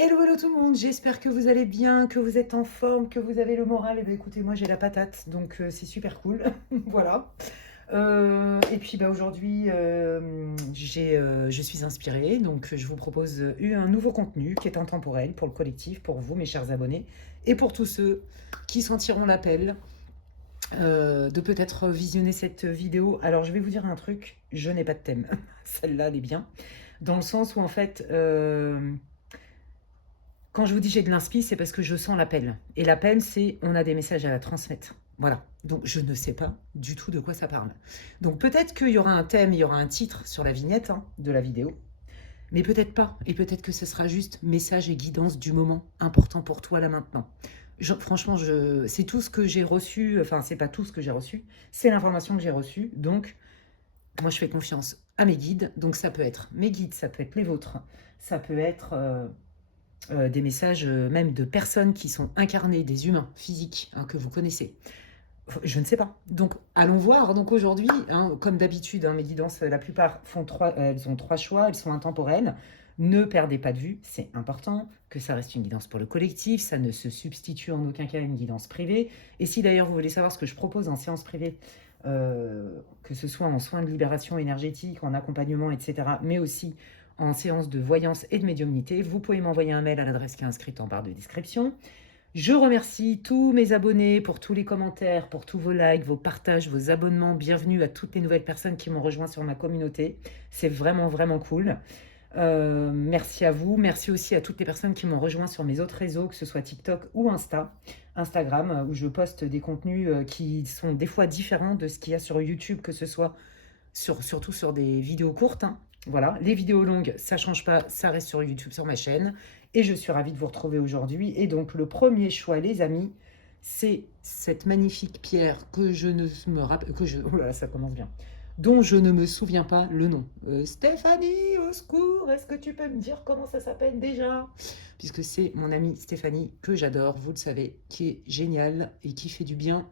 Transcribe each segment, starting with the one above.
Hello, hello tout le monde, j'espère que vous allez bien, que vous êtes en forme, que vous avez le moral. Et bien écoutez, moi j'ai la patate, donc c'est super cool. Voilà. Et puis bah, aujourd'hui, je suis inspirée, donc je vous propose un nouveau contenu qui est intemporel pour le collectif, pour vous mes chers abonnés, et pour tous ceux qui sentiront l'appel de peut-être visionner cette vidéo. Alors je vais vous dire un truc, je n'ai pas de thème. Celle-là, elle est bien. Dans le sens où en fait... quand je vous dis j'ai de l'inspi, c'est parce que je sens l'appel. Et l'appel, c'est on a des messages à la transmettre. Voilà. Donc je ne sais pas du tout de quoi ça parle. Donc peut-être qu'il y aura un thème, il y aura un titre sur la vignette de la vidéo. Mais peut-être pas. Et peut-être que ce sera juste message et guidance du moment important pour toi là maintenant. Franchement, c'est tout ce que j'ai reçu. Enfin, c'est pas tout ce que j'ai reçu. C'est l'information que j'ai reçue. Donc, moi, je fais confiance à mes guides. Donc, ça peut être mes guides, ça peut être les vôtres. Ça peut être des messages même de personnes qui sont incarnées, des humains physiques que vous connaissez. Je ne sais pas. Donc, allons voir. Donc aujourd'hui, comme d'habitude, mes guidances, la plupart elles ont trois choix, elles sont intemporelles. Ne perdez pas de vue, c'est important que ça reste une guidance pour le collectif, ça ne se substitue en aucun cas à une guidance privée. Et si d'ailleurs vous voulez savoir ce que je propose en séance privée, que ce soit en soins de libération énergétique, en accompagnement, etc., mais aussi en séance de voyance et de médiumnité, vous pouvez m'envoyer un mail à l'adresse qui est inscrite en barre de description. Je remercie tous mes abonnés pour tous les commentaires, pour tous vos likes, vos partages, vos abonnements. Bienvenue à toutes les nouvelles personnes qui m'ont rejoint sur ma communauté. C'est vraiment, vraiment cool. Merci à vous. Merci aussi à toutes les personnes qui m'ont rejoint sur mes autres réseaux, que ce soit TikTok ou Instagram, où je poste des contenus qui sont des fois différents de ce qu'il y a sur YouTube, que ce soit surtout sur des vidéos courtes. Voilà, les vidéos longues, ça ne change pas, ça reste sur YouTube, sur ma chaîne. Et je suis ravie de vous retrouver aujourd'hui. Et donc, le premier choix, les amis, c'est cette magnifique pierre que je ne me rappelle... Oh là là, ça commence bien. Dont je ne me souviens pas le nom. Stéphanie, au secours, est-ce que tu peux me dire comment ça s'appelle déjà? Puisque c'est mon amie Stéphanie, que j'adore, vous le savez, qui est géniale et qui fait du bien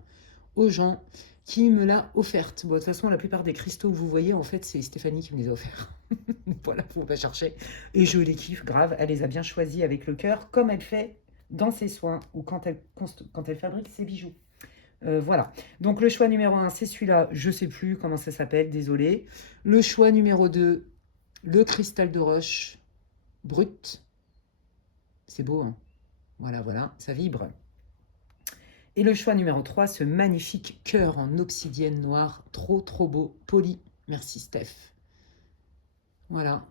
aux gens, qui me l'a offerte. Bon, de toute façon, la plupart des cristaux que vous voyez, en fait, c'est Stéphanie qui me les a offerts. Voilà, faut pas chercher. Et je les kiffe grave. Elle les a bien choisis avec le cœur, comme elle fait dans ses soins ou quand elle fabrique ses bijoux. Voilà. Donc le choix numéro 1, c'est celui-là. Je sais plus comment ça s'appelle, désolé. Le choix numéro 2, le cristal de roche brut. C'est beau, hein? Voilà, voilà, ça vibre. Et le choix numéro 3, ce magnifique cœur en obsidienne noire, trop trop beau, poli. Merci Steph. Voilà.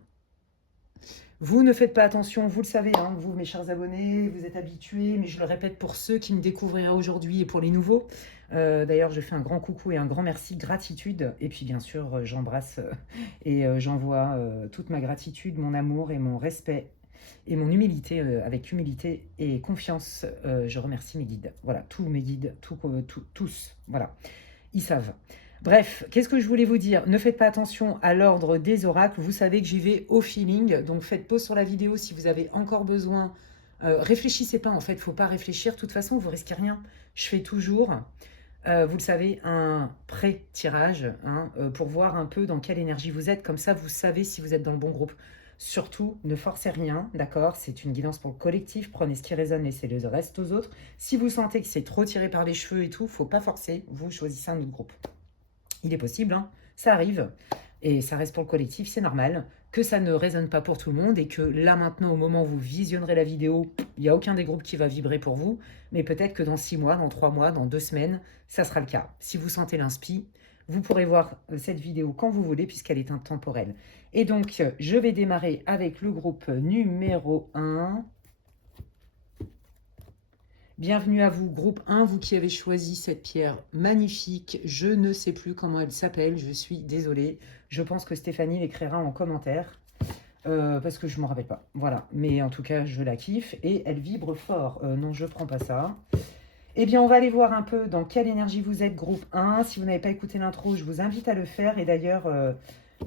Vous ne faites pas attention, vous le savez, vous mes chers abonnés, vous êtes habitués, mais je le répète pour ceux qui me découvriraient aujourd'hui et pour les nouveaux. D'ailleurs, je fais un grand coucou et un grand merci, gratitude. Et puis bien sûr, j'embrasse et j'envoie toute ma gratitude, mon amour et mon respect et mon humilité, avec humilité et confiance, je remercie mes guides. Voilà, tous mes guides, tous, voilà, ils savent. Bref, qu'est-ce que je voulais vous dire? Ne faites pas attention à l'ordre des oracles, vous savez que j'y vais au feeling, donc faites pause sur la vidéo si vous avez encore besoin. Réfléchissez pas en fait, faut pas réfléchir, de toute façon vous risquez rien. Je fais toujours, vous le savez, un pré-tirage pour voir un peu dans quelle énergie vous êtes, comme ça vous savez si vous êtes dans le bon groupe. Surtout, ne forcez rien, d'accord? C'est une guidance pour le collectif, prenez ce qui résonne, laissez le reste aux autres. Si vous sentez que c'est trop tiré par les cheveux et tout, faut pas forcer, vous choisissez un autre groupe. Il est possible, ça arrive, et ça reste pour le collectif, c'est normal, que ça ne résonne pas pour tout le monde, et que là maintenant, au moment où vous visionnerez la vidéo, il n'y a aucun des groupes qui va vibrer pour vous, mais peut-être que dans 6 mois, dans 3 mois, dans 2 semaines, ça sera le cas. Si vous sentez l'inspi, vous pourrez voir cette vidéo quand vous voulez, puisqu'elle est intemporelle. Et donc, je vais démarrer avec le groupe numéro 1. Bienvenue à vous, groupe 1, vous qui avez choisi cette pierre magnifique. Je ne sais plus comment elle s'appelle, je suis désolée. Je pense que Stéphanie l'écrira en commentaire, parce que je ne me rappelle pas. Voilà, mais en tout cas, je la kiffe et elle vibre fort. Non, je ne prends pas ça. Eh bien, on va aller voir un peu dans quelle énergie vous êtes, groupe 1. Si vous n'avez pas écouté l'intro, je vous invite à le faire. Et d'ailleurs,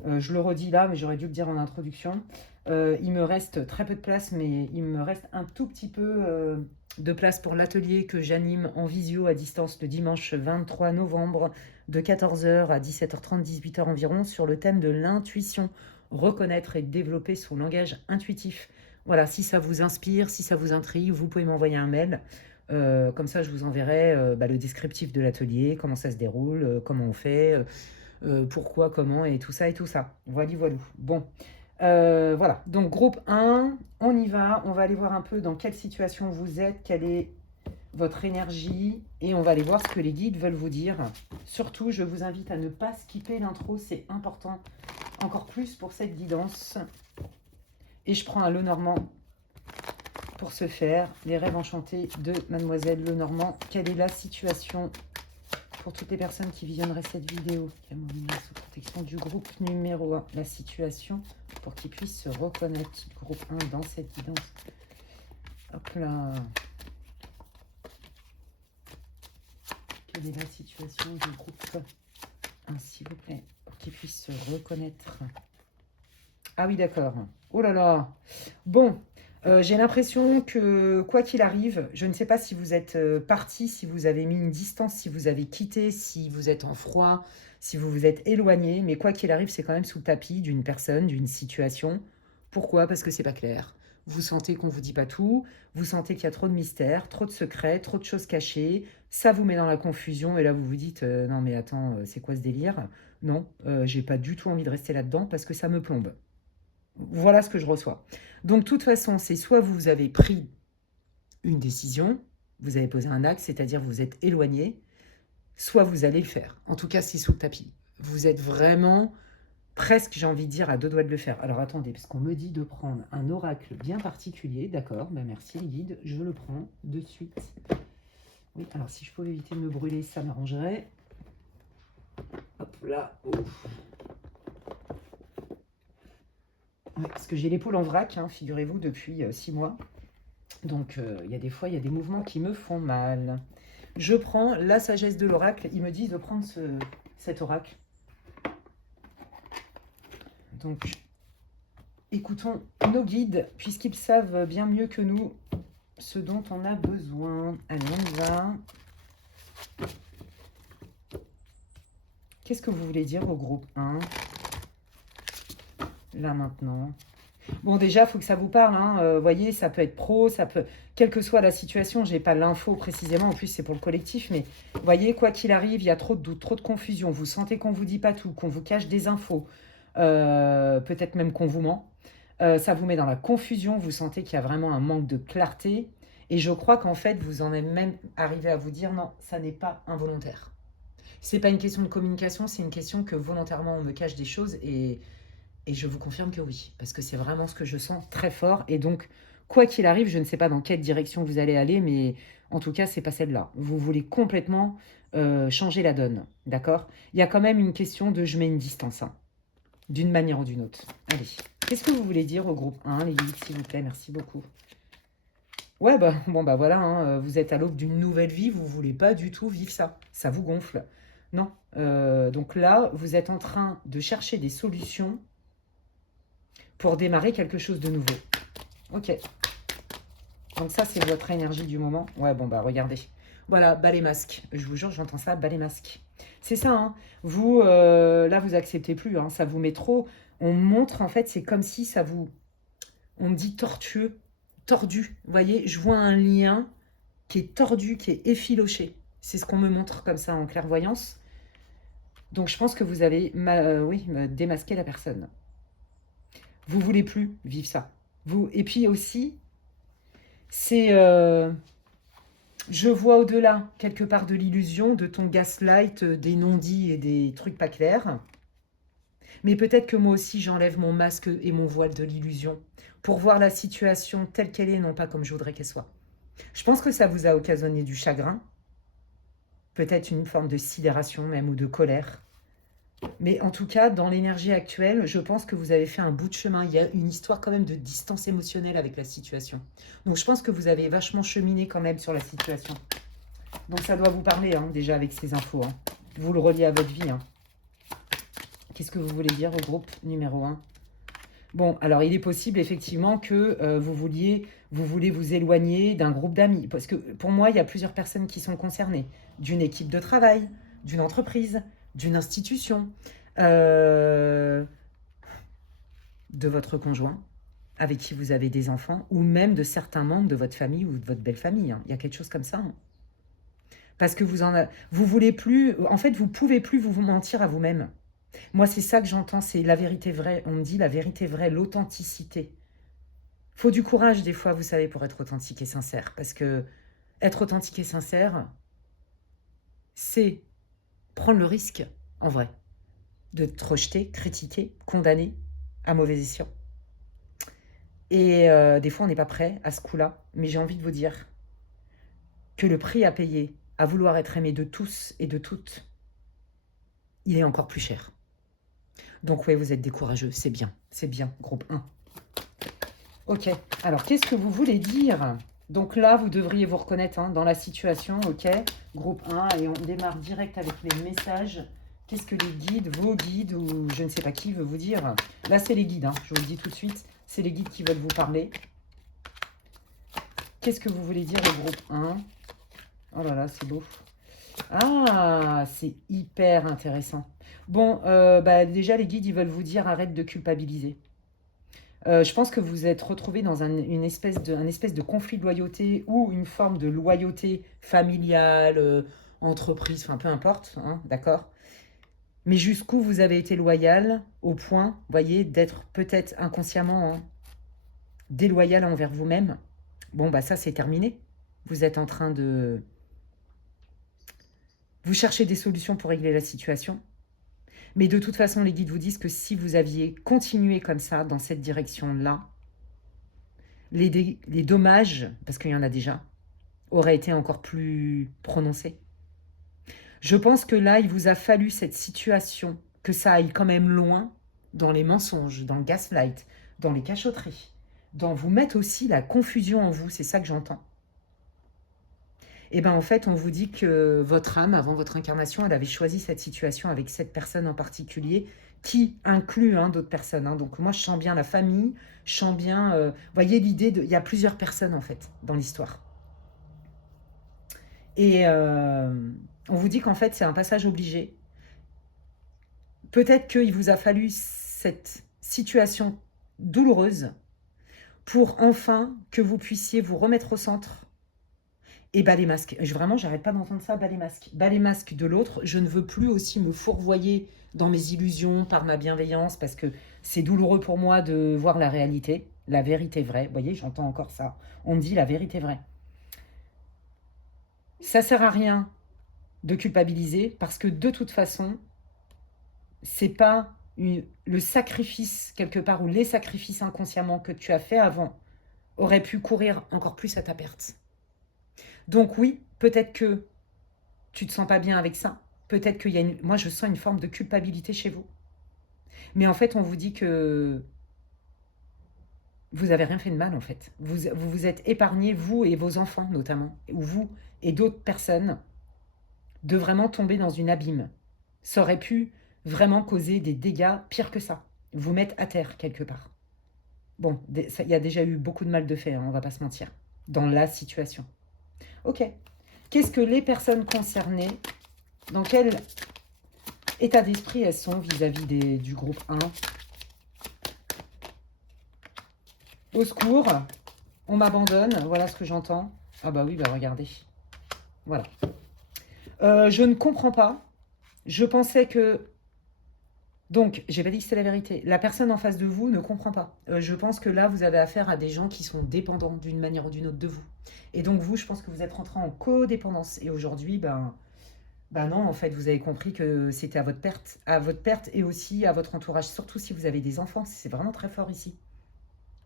je le redis là, mais j'aurais dû le dire en introduction. Il me reste très peu de place, mais il me reste un tout petit peu de place pour l'atelier que j'anime en visio à distance le dimanche 23 novembre de 14h à 17h30, 18h environ sur le thème de l'intuition, reconnaître et développer son langage intuitif. Voilà, si ça vous inspire, si ça vous intrigue, vous pouvez m'envoyer un mail. Comme ça, je vous enverrai le descriptif de l'atelier, comment ça se déroule, comment on fait, pourquoi, comment, et tout ça et tout ça. Voilà, voilà. Bon, voilà. Donc, groupe 1, on y va. On va aller voir un peu dans quelle situation vous êtes, quelle est votre énergie, et on va aller voir ce que les guides veulent vous dire. Surtout, je vous invite à ne pas skipper l'intro, c'est important, encore plus pour cette guidance. Et je prends un Lenormand pour ce faire. Les rêves enchantés de Mademoiselle Lenormand. Quelle est la situation pour toutes les personnes qui visionneraient cette vidéo? Sous protection du groupe numéro 1. La situation pour qu'ils puissent se reconnaître. Groupe 1 dans cette guidance. Hop là. Quelle est la situation du groupe 1, s'il vous plaît, pour qu'ils puissent se reconnaître? Ah oui, d'accord. Oh là là. Bon, j'ai l'impression que, quoi qu'il arrive, je ne sais pas si vous êtes parti, si vous avez mis une distance, si vous avez quitté, si vous êtes en froid, si vous vous êtes éloigné, mais quoi qu'il arrive, c'est quand même sous le tapis d'une personne, d'une situation. Pourquoi? Parce que c'est pas clair. Vous sentez qu'on vous dit pas tout, vous sentez qu'il y a trop de mystères, trop de secrets, trop de choses cachées, ça vous met dans la confusion, et là vous vous dites non mais attends, c'est quoi ce délire? Non, j'ai pas du tout envie de rester là-dedans parce que ça me plombe. Voilà ce que je reçois. Donc, de toute façon, c'est soit vous avez pris une décision, vous avez posé un acte, c'est-à-dire vous êtes éloigné, soit vous allez le faire. En tout cas, c'est sous le tapis. Vous êtes vraiment presque, j'ai envie de dire, à deux doigts de le faire. Alors, attendez, parce qu'on me dit de prendre un oracle bien particulier. D'accord, ben merci les guides, je le prends de suite. Oui, alors si je pouvais éviter de me brûler, ça m'arrangerait. Hop là, ouf. Parce que j'ai l'épaule en vrac, hein, figurez-vous, depuis 6 mois. Donc, il y a des fois, il y a des mouvements qui me font mal. Je prends la sagesse de l'oracle. Ils me disent de prendre cet oracle. Donc, écoutons nos guides, puisqu'ils savent bien mieux que nous ce dont on a besoin. Allez, on y va. Qu'est-ce que vous voulez dire au groupe 1? Là, maintenant. Bon, déjà, il faut que ça vous parle. Vous voyez, ça peut être pro, ça peut... Quelle que soit la situation, je n'ai pas l'info précisément. En plus, c'est pour le collectif. Mais vous voyez, quoi qu'il arrive, il y a trop de doutes, trop de confusion. Vous sentez qu'on ne vous dit pas tout, qu'on vous cache des infos. Peut-être même qu'on vous ment. Ça vous met dans la confusion. Vous sentez qu'il y a vraiment un manque de clarté. Et je crois qu'en fait, vous en êtes même arrivé à vous dire non, ça n'est pas involontaire. C'est pas une question de communication, c'est une question que volontairement on me cache des choses et je vous confirme que oui, parce que c'est vraiment ce que je sens très fort. Et donc, quoi qu'il arrive, je ne sais pas dans quelle direction vous allez aller, mais en tout cas, c'est pas celle-là. Vous voulez complètement changer la donne, d'accord? Il y a quand même une question de je mets une distance, hein, d'une manière ou d'une autre. Allez, qu'est-ce que vous voulez dire au groupe 1, les guides, s'il vous plaît? Merci beaucoup. Ouais, bah, bon, bah voilà, hein, vous êtes à l'aube d'une nouvelle vie, vous voulez pas du tout vivre ça. Ça vous gonfle. Non. Donc là, vous êtes en train de chercher des solutions pour démarrer quelque chose de nouveau. Ok. Donc ça, c'est votre énergie du moment. Ouais, bon, bah regardez. Voilà, bas les masques. Je vous jure, j'entends ça, bas les masques. C'est ça, hein. Vous, là, vous acceptez plus, hein. Ça vous met trop... On montre, en fait, c'est comme si ça vous... On me dit tortueux, tordu. Vous voyez, je vois un lien qui est tordu, qui est effiloché. C'est ce qu'on me montre comme ça en clairvoyance. Donc, je pense que vous avez, oui, démasqué la personne. Vous voulez plus vivre ça. Vous, et puis aussi, c'est... je vois au-delà, quelque part, de l'illusion, de ton gaslight, des non-dits et des trucs pas clairs. Mais peut-être que moi aussi, j'enlève mon masque et mon voile de l'illusion pour voir la situation telle qu'elle est, non pas comme je voudrais qu'elle soit. Je pense que ça vous a occasionné du chagrin, peut-être une forme de sidération même ou de colère. Mais en tout cas, dans l'énergie actuelle, je pense que vous avez fait un bout de chemin. Il y a une histoire quand même de distance émotionnelle avec la situation. Donc je pense que vous avez vachement cheminé quand même sur la situation. Donc ça doit vous parler, hein, déjà avec ces infos. Hein. Vous le reliez à votre vie. Hein. Qu'est-ce que vous voulez dire au groupe numéro 1? Bon, alors il est possible effectivement que vous voulez vous éloigner d'un groupe d'amis. Parce que pour moi, il y a plusieurs personnes qui sont concernées. D'une équipe de travail, d'une entreprise, d'une institution, de votre conjoint. avec qui vous avez des enfants, ou même de certains membres de votre famille ou de votre belle famille. Hein. Il y a quelque chose comme ça. Hein. Parce que vous voulez plus, en fait, vous pouvez plus vous mentir à vous-même. Moi, c'est ça que j'entends, c'est la vérité vraie. On me dit la vérité vraie, l'authenticité. Faut du courage des fois, vous savez, pour être authentique et sincère. Parce que être authentique et sincère, c'est prendre le risque, en vrai, de te rejeter, critiquer, condamner à mauvais escient. Et des fois, on n'est pas prêt à ce coup-là. Mais j'ai envie de vous dire que le prix à payer à vouloir être aimé de tous et de toutes, il est encore plus cher. Donc oui, vous êtes des courageux, c'est bien, groupe 1. Ok, alors qu'est-ce que vous voulez dire? Donc là, vous devriez vous reconnaître hein, dans la situation, ok? Groupe 1, et on démarre direct avec les messages. Qu'est-ce que les guides, vos guides, ou je ne sais pas qui veut vous dire? Là, c'est les guides, hein, je vous le dis tout de suite, c'est les guides qui veulent vous parler. Qu'est-ce que vous voulez dire au groupe 1? Oh là là, c'est beau. Ah, c'est hyper intéressant. Bon, déjà, les guides, ils veulent vous dire arrête de culpabiliser. Je pense que vous êtes retrouvé dans un espèce de conflit de loyauté ou une forme de loyauté familiale, entreprise, enfin peu importe, hein, d'accord? Mais jusqu'où vous avez été loyal au point, voyez, d'être peut-être inconsciemment hein, déloyal envers vous-même. Bon, bah ça c'est terminé. Vous êtes en train de... Vous cherchez des solutions pour régler la situation. Mais de toute façon, les guides vous disent que si vous aviez continué comme ça, dans cette direction-là, les dommages, parce qu'il y en a déjà, auraient été encore plus prononcés. Je pense que là, il vous a fallu cette situation, que ça aille quand même loin dans les mensonges, dans le gaslight, dans les cachotteries, dans vous mettre aussi la confusion en vous, c'est ça que j'entends. Et bien en fait, on vous dit que votre âme, avant votre incarnation, elle avait choisi cette situation avec cette personne en particulier, qui inclut hein, d'autres personnes. Hein. Donc moi, je sens bien la famille, je sens bien... voyez l'idée de... Il y a plusieurs personnes en fait dans l'histoire. Et on vous dit qu'en fait, c'est un passage obligé. Peut-être qu'il vous a fallu cette situation douloureuse pour enfin que vous puissiez vous remettre au centre et bas les masques. Vraiment, j'arrête pas d'entendre ça, bas les masques. Bas les masques de l'autre. Je ne veux plus aussi me fourvoyer dans mes illusions par ma bienveillance parce que c'est douloureux pour moi de voir la réalité, la vérité vraie. Vous voyez, j'entends encore ça. On me dit la vérité vraie. Ça sert à rien de culpabiliser parce que de toute façon, c'est pas le sacrifice quelque part ou les sacrifices inconsciemment que tu as fait avant auraient pu courir encore plus à ta perte. Donc oui, peut-être que tu te sens pas bien avec ça. Peut-être qu'il y a moi je sens une forme de culpabilité chez vous. Mais en fait, on vous dit que vous avez rien fait de mal en fait. Vous vous êtes épargné, vous et vos enfants notamment, ou vous et d'autres personnes, de vraiment tomber dans une abîme. Ça aurait pu vraiment causer des dégâts pires que ça. Vous mettre à terre quelque part. Bon, il y a déjà eu beaucoup de mal de fait, hein, on va pas se mentir, dans la situation. Ok. Qu'est-ce que les personnes concernées, dans quel état d'esprit elles sont vis-à-vis du groupe 1? Au secours, on m'abandonne, voilà ce que j'entends. Ah bah oui, bah regardez. Voilà. Je ne comprends pas. Je pensais que... Donc, j'ai pas dit que c'était la vérité. La personne en face de vous ne comprend pas. Je pense que là, vous avez affaire à des gens qui sont dépendants d'une manière ou d'une autre de vous. Et donc, vous, je pense que vous êtes rentré en codépendance. Et aujourd'hui, ben non, en fait, vous avez compris que c'était à votre perte et aussi à votre entourage. Surtout si vous avez des enfants, c'est vraiment très fort ici.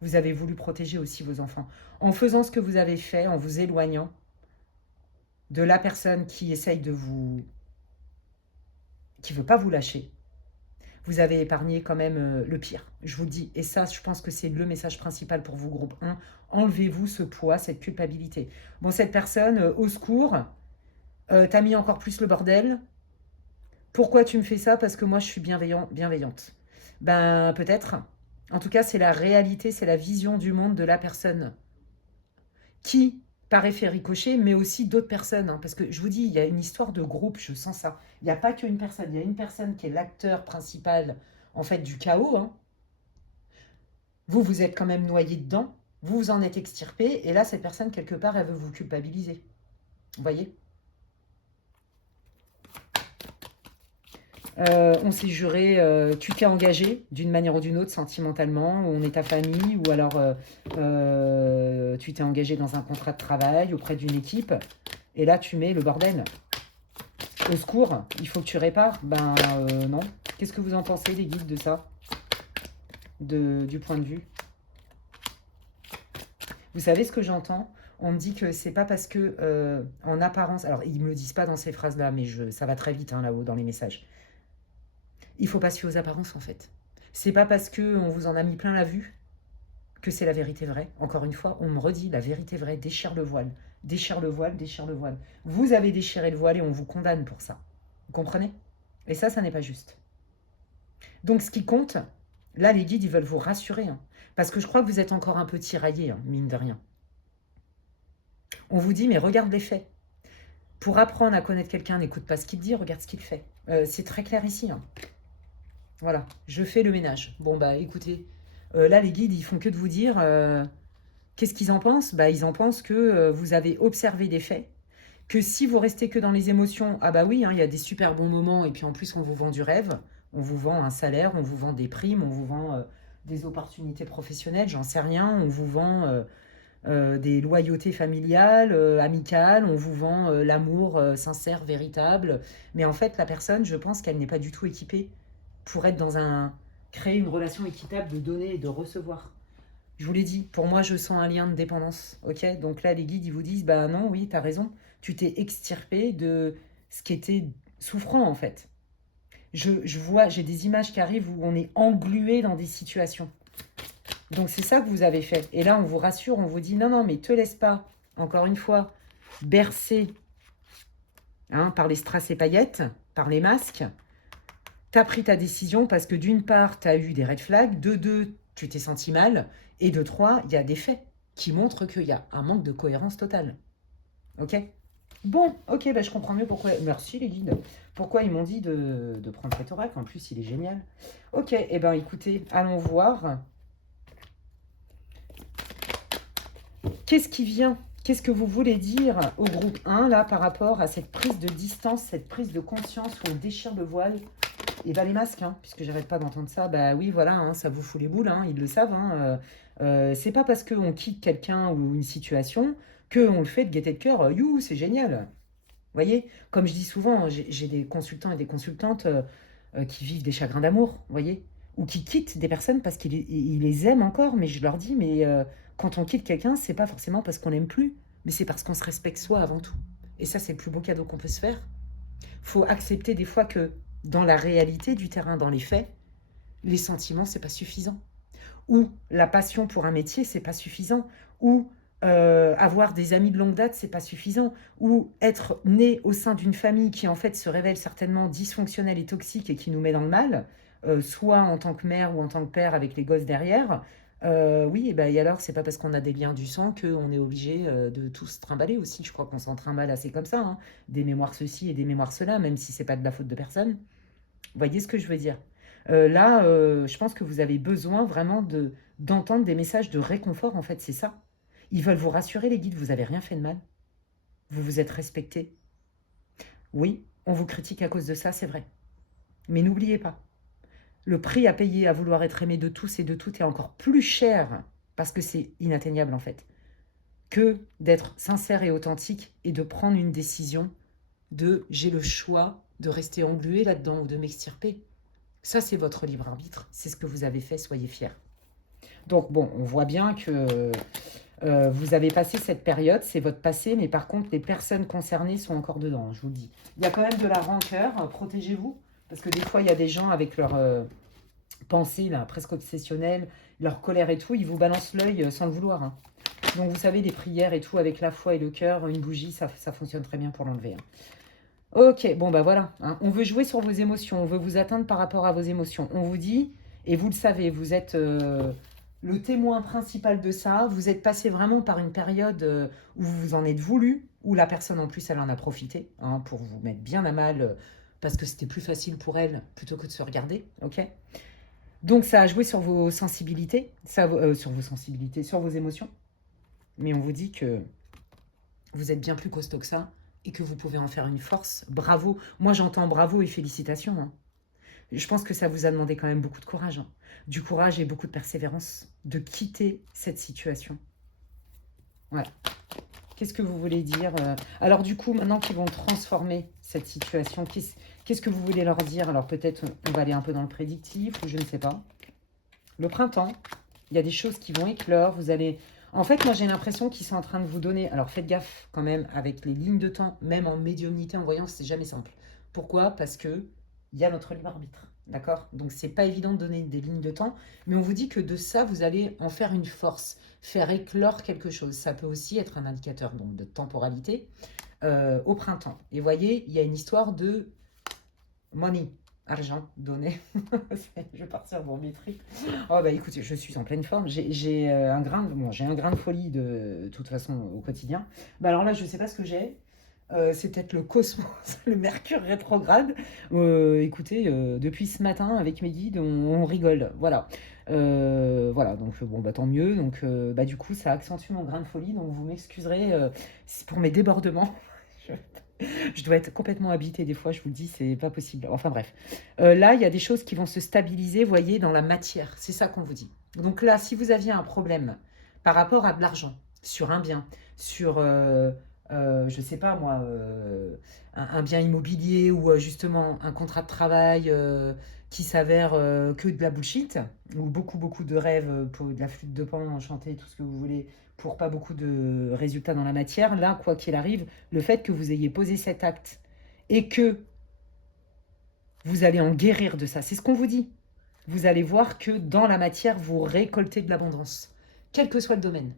Vous avez voulu protéger aussi vos enfants. En faisant ce que vous avez fait, en vous éloignant de la personne qui essaye de vous... qui veut pas vous lâcher, vous avez épargné quand même le pire, je vous le dis. Et ça, je pense que c'est le message principal pour vous, groupe 1. Enlevez-vous ce poids, cette culpabilité. Bon, cette personne, au secours, t'as mis encore plus le bordel. Pourquoi tu me fais ça? Parce que moi, je suis bienveillante. Ben, peut-être. En tout cas, c'est la réalité, c'est la vision du monde de la personne qui, par effet ricochet, mais aussi d'autres personnes. Hein, parce que je vous dis, il y a une histoire de groupe, je sens ça. Il n'y a pas qu'une personne, il y a une personne qui est l'acteur principal, en fait, du chaos. Hein. Vous, vous êtes quand même noyé dedans, vous vous en êtes extirpé, et là, cette personne, quelque part, elle veut vous culpabiliser. Vous voyez? On s'est juré, tu t'es engagé d'une manière ou d'une autre sentimentalement, ou on est ta famille, ou alors tu t'es engagé dans un contrat de travail auprès d'une équipe, et là tu mets le bordel. Au secours, il faut que tu répares. Ben non. Qu'est-ce que vous en pensez, les guides, de ça, du point de vue? Vous savez ce que j'entends? On me dit que c'est pas parce que, en apparence, alors ils me le disent pas dans ces phrases-là, mais ça va très vite hein, là-haut dans les messages. Il faut pas se fier aux apparences en fait. C'est pas parce que on vous en a mis plein la vue que c'est la vérité vraie. Encore une fois, on me redit la vérité vraie, déchire le voile. Déchire le voile, déchire le voile. Vous avez déchiré le voile et on vous condamne pour ça. Vous comprenez? Et ça n'est pas juste. Donc ce qui compte, là les guides, ils veulent vous rassurer. Hein, parce que je crois que vous êtes encore un peu tiraillé, hein, mine de rien. On vous dit, mais regarde les faits. Pour apprendre à connaître quelqu'un, n'écoute pas ce qu'il dit, regarde ce qu'il fait. C'est très clair ici. Hein. Voilà, je fais le ménage. Bon, bah écoutez, là, les guides, ils font que de vous dire qu'est-ce qu'ils en pensent. Bah, ils en pensent que vous avez observé des faits, que si vous restez que dans les émotions, ah bah oui, hein, il y a des super bons moments, et puis en plus, on vous vend du rêve, on vous vend un salaire, on vous vend des primes, on vous vend des opportunités professionnelles, j'en sais rien, on vous vend des loyautés familiales, amicales, on vous vend l'amour sincère, véritable. Mais en fait, la personne, je pense qu'elle n'est pas du tout équipée pour être dans un... créer une relation équitable de donner et de recevoir. Je vous l'ai dit, pour moi, je sens un lien de dépendance. Ok, donc là, les guides, ils vous disent, bah non, oui, t'as raison. Tu t'es extirpé de ce qui était souffrant, en fait. Je vois, j'ai des images qui arrivent où on est englué dans des situations. Donc c'est ça que vous avez fait. Et là, on vous rassure, on vous dit, non, non, mais te laisse pas, encore une fois, bercer hein, par les strass et paillettes, par les masques. T'as pris ta décision parce que d'une part, t'as eu des red flags, de deux, tu t'es senti mal, et de trois, il y a des faits qui montrent qu'il y a un manque de cohérence totale. Ok? Bon, ok, bah je comprends mieux pourquoi... Merci les guides. Pourquoi ils m'ont dit de prendre cet oracle. En plus, il est génial. Ok, et ben écoutez, allons voir. Qu'est-ce qui vient? Qu'est-ce que vous voulez dire au groupe 1, là, par rapport à cette prise de distance, cette prise de conscience où on déchire le voile? Et bah les masques, hein, puisque j'arrête pas d'entendre ça, bah oui, voilà, hein, ça vous fout les boules, hein, ils le savent. Hein, c'est pas parce qu'on quitte quelqu'un ou une situation qu'on le fait de gaieté de cœur, you, c'est génial. Vous voyez, comme je dis souvent, j'ai des consultants et des consultantes qui vivent des chagrins d'amour, vous voyez, ou qui quittent des personnes parce qu'ils les aiment encore, mais je leur dis, mais quand on quitte quelqu'un, c'est pas forcément parce qu'on l'aime plus, mais c'est parce qu'on se respecte soi avant tout. Et ça, c'est le plus beau cadeau qu'on peut se faire. Faut accepter des fois que dans la réalité du terrain, dans les faits, les sentiments, c'est pas suffisant. Ou la passion pour un métier, c'est pas suffisant. Ou avoir des amis de longue date, c'est pas suffisant. Ou être né au sein d'une famille qui en fait se révèle certainement dysfonctionnelle et toxique et qui nous met dans le mal, soit en tant que mère ou en tant que père avec les gosses derrière. Oui, et, ben, et alors, c'est pas parce qu'on a des liens du sang qu'on est obligé de tous trimballer aussi. Je crois qu'on s'en trimballe assez comme ça. Hein. Des mémoires ceci et des mémoires cela, même si c'est pas de la faute de personne. Vous voyez ce que je veux dire? Là, je pense que vous avez besoin vraiment d'entendre des messages de réconfort, en fait, c'est ça. Ils veulent vous rassurer, les guides, vous n'avez rien fait de mal. Vous vous êtes respecté. Oui, on vous critique à cause de ça, c'est vrai. Mais n'oubliez pas, le prix à payer à vouloir être aimé de tous et de toutes est encore plus cher, parce que c'est inatteignable, en fait, que d'être sincère et authentique et de prendre une décision de j'ai le choix de rester englué là-dedans ou de m'extirper. Ça, c'est votre libre arbitre. C'est ce que vous avez fait, soyez fiers. Donc, bon, on voit bien que vous avez passé cette période, c'est votre passé, mais par contre, les personnes concernées sont encore dedans, je vous le dis. Il y a quand même de la rancœur, protégez-vous, parce que des fois, il y a des gens avec leur pensée là, presque obsessionnelle, leur colère et tout, ils vous balancent l'œil sans le vouloir. Hein. Donc, vous savez, des prières et tout, avec la foi et le cœur, une bougie, ça fonctionne très bien pour l'enlever. Hein. Ok, bon bah voilà, hein. On veut jouer sur vos émotions, on veut vous atteindre par rapport à vos émotions. On vous dit, et vous le savez, vous êtes le témoin principal de ça, vous êtes passé vraiment par une période où vous vous en êtes voulu, où la personne en plus elle en a profité hein, pour vous mettre bien à mal, parce que c'était plus facile pour elle plutôt que de se regarder, ok? Donc, ça a joué sur vos sensibilités, sur vos émotions. Mais on vous dit que vous êtes bien plus costaud que ça et que vous pouvez en faire une force. Bravo. Moi, j'entends bravo et félicitations, hein. Je pense que ça vous a demandé quand même beaucoup de courage, hein. Du courage et beaucoup de persévérance de quitter cette situation. Ouais. Qu'est-ce que vous voulez dire Alors du coup, maintenant qu'ils vont transformer cette situation, qu'est-ce que vous voulez leur dire? Alors peut-être on va aller un peu dans le prédictif ou je ne sais pas. Le printemps, il y a des choses qui vont éclore. Vous allez... En fait, moi j'ai l'impression qu'ils sont en train de vous donner... Alors faites gaffe quand même avec les lignes de temps, même en médiumnité, en voyance, c'est jamais simple. Pourquoi? Parce que il y a notre libre arbitre. D'accord? Donc c'est pas évident de donner des lignes de temps, mais on vous dit que de ça, vous allez en faire une force, faire éclore quelque chose. Ça peut aussi être un indicateur donc, de temporalité au printemps. Et vous voyez, il y a une histoire de money, argent donné. Je vais partir pour mes tripes. Oh bah écoutez, je suis en pleine forme. J'ai un grain de folie de toute façon au quotidien. Bah alors là, je sais pas ce que j'ai. C'est peut-être le cosmos, le Mercure rétrograde. Écoutez, depuis ce matin, avec mes guides, on rigole. Voilà. Voilà, donc bon, bah tant mieux. Donc, bah, du coup, ça accentue mon grain de folie. Donc, vous m'excuserez pour mes débordements. Je dois être complètement habitée des fois, je vous le dis, c'est pas possible. Enfin bref. Là, il y a des choses qui vont se stabiliser, voyez, dans la matière. C'est ça qu'on vous dit. Donc là, si vous aviez un problème par rapport à de l'argent, sur un bien, sur, je sais pas moi, un bien immobilier ou justement un contrat de travail qui s'avère que de la bullshit, ou beaucoup, beaucoup de rêves pour de la flûte de pan, chanter, tout ce que vous voulez, pour pas beaucoup de résultats dans la matière, là, quoi qu'il arrive, le fait que vous ayez posé cet acte et que vous allez en guérir de ça, c'est ce qu'on vous dit. Vous allez voir que dans la matière, vous récoltez de l'abondance, quel que soit le domaine.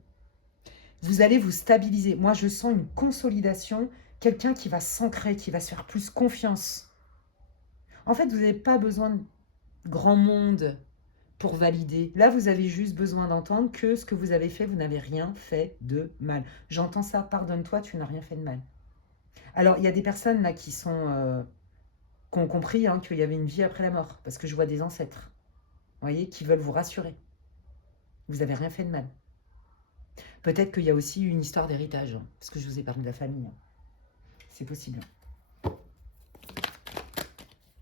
Vous allez vous stabiliser. Moi, je sens une consolidation, quelqu'un qui va s'ancrer, qui va se faire plus confiance. En fait, vous n'avez pas besoin de grand monde pour valider. Là, vous avez juste besoin d'entendre que ce que vous avez fait, vous n'avez rien fait de mal. J'entends ça, pardonne-toi, tu n'as rien fait de mal. Alors, il y a des personnes là qui ont compris hein, qu'il y avait une vie après la mort, parce que je vois des ancêtres, vous voyez, qui veulent vous rassurer. Vous n'avez rien fait de mal. Peut-être qu'il y a aussi une histoire d'héritage, hein, parce que je vous ai parlé de la famille. C'est possible.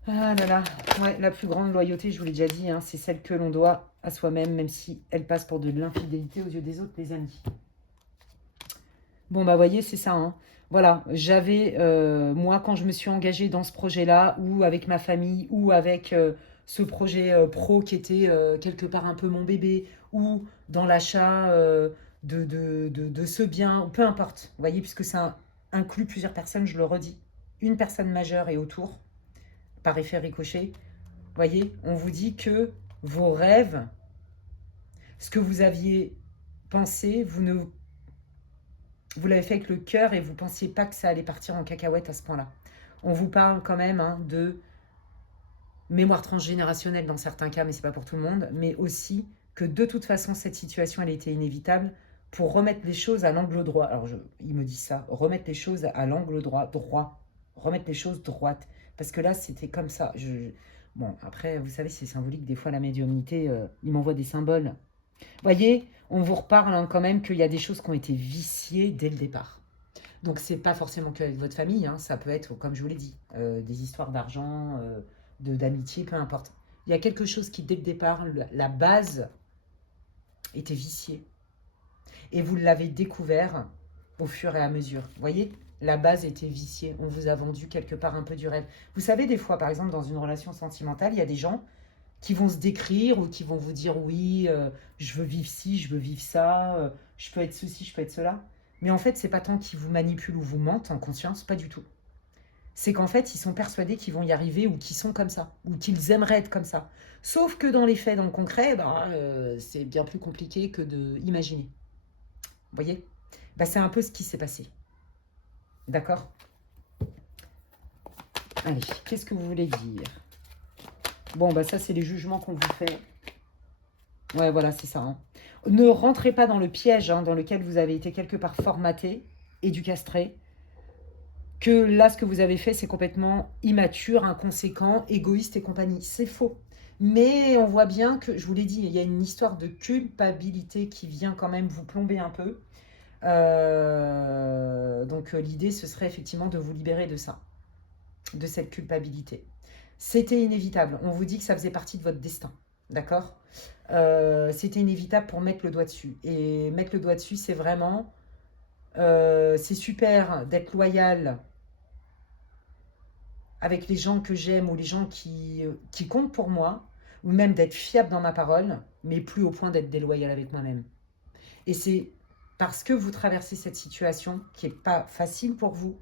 Ah là là, ouais, la plus grande loyauté, je vous l'ai déjà dit, hein, c'est celle que l'on doit à soi-même, même si elle passe pour de l'infidélité aux yeux des autres, les amis. Bon, bah, voyez, c'est ça, hein. Voilà, j'avais, moi, quand je me suis engagée dans ce projet-là, ou avec ma famille, ou avec ce projet pro qui était quelque part un peu mon bébé, ou dans l'achat de ce bien, peu importe, vous voyez, puisque ça inclut plusieurs personnes, je le redis, une personne majeure et autour, par effet ricochet, voyez, on vous dit que vos rêves, ce que vous aviez pensé, vous l'avez fait avec le cœur et vous ne pensiez pas que ça allait partir en cacahuète à ce point-là. On vous parle quand même hein, de mémoire transgénérationnelle dans certains cas, mais ce n'est pas pour tout le monde, mais aussi que de toute façon, cette situation, elle était inévitable pour remettre les choses à l'angle droit. Alors, il me dit ça, remettre les choses à l'angle droit, remettre les choses droites. Parce que là, c'était comme ça. Bon, après, vous savez, c'est symbolique. Des fois, la médiumnité, il m'envoie des symboles. Voyez, on vous reparle hein, quand même qu'il y a des choses qui ont été viciées dès le départ. Donc, c'est pas forcément qu'avec votre famille. Hein, ça peut être, comme je vous l'ai dit, des histoires d'argent, d'amitié, peu importe. Il y a quelque chose qui, dès le départ, la base était viciée. Et vous l'avez découvert au fur et à mesure. Vous voyez, la base était viciée. On vous a vendu quelque part un peu du rêve. Vous savez, des fois, par exemple, dans une relation sentimentale, il y a des gens qui vont se décrire ou qui vont vous dire oui, je veux vivre ci, je veux vivre ça, je peux être ceci, je peux être cela. Mais en fait, c'est pas tant qu'ils vous manipulent ou vous mentent en conscience, pas du tout. C'est qu'en fait, ils sont persuadés qu'ils vont y arriver ou qu'ils sont comme ça, ou qu'ils aimeraient être comme ça. Sauf que dans les faits, dans le concret, bah, c'est bien plus compliqué que d'imaginer. Vous voyez bah, c'est un peu ce qui s'est passé. D'accord? Allez, qu'est-ce que vous voulez dire? Bon, bah ça, c'est les jugements qu'on vous fait. Ouais, voilà, c'est ça. Hein. Ne rentrez pas dans le piège hein, dans lequel vous avez été quelque part formaté, éducastré, que là, ce que vous avez fait, c'est complètement immature, inconséquent, égoïste et compagnie. C'est faux. Mais on voit bien que, je vous l'ai dit, il y a une histoire de culpabilité qui vient quand même vous plomber un peu. Donc l'idée, ce serait effectivement de vous libérer de ça, de cette culpabilité. C'était inévitable. On vous dit que ça faisait partie de votre destin. D'accord? C'était inévitable pour mettre le doigt dessus. Et mettre le doigt dessus, c'est vraiment... c'est super d'être loyal avec les gens que j'aime ou les gens qui comptent pour moi, ou même d'être fiable dans ma parole, mais plus au point d'être déloyal avec moi-même. Et c'est parce que vous traversez cette situation qui n'est pas facile pour vous,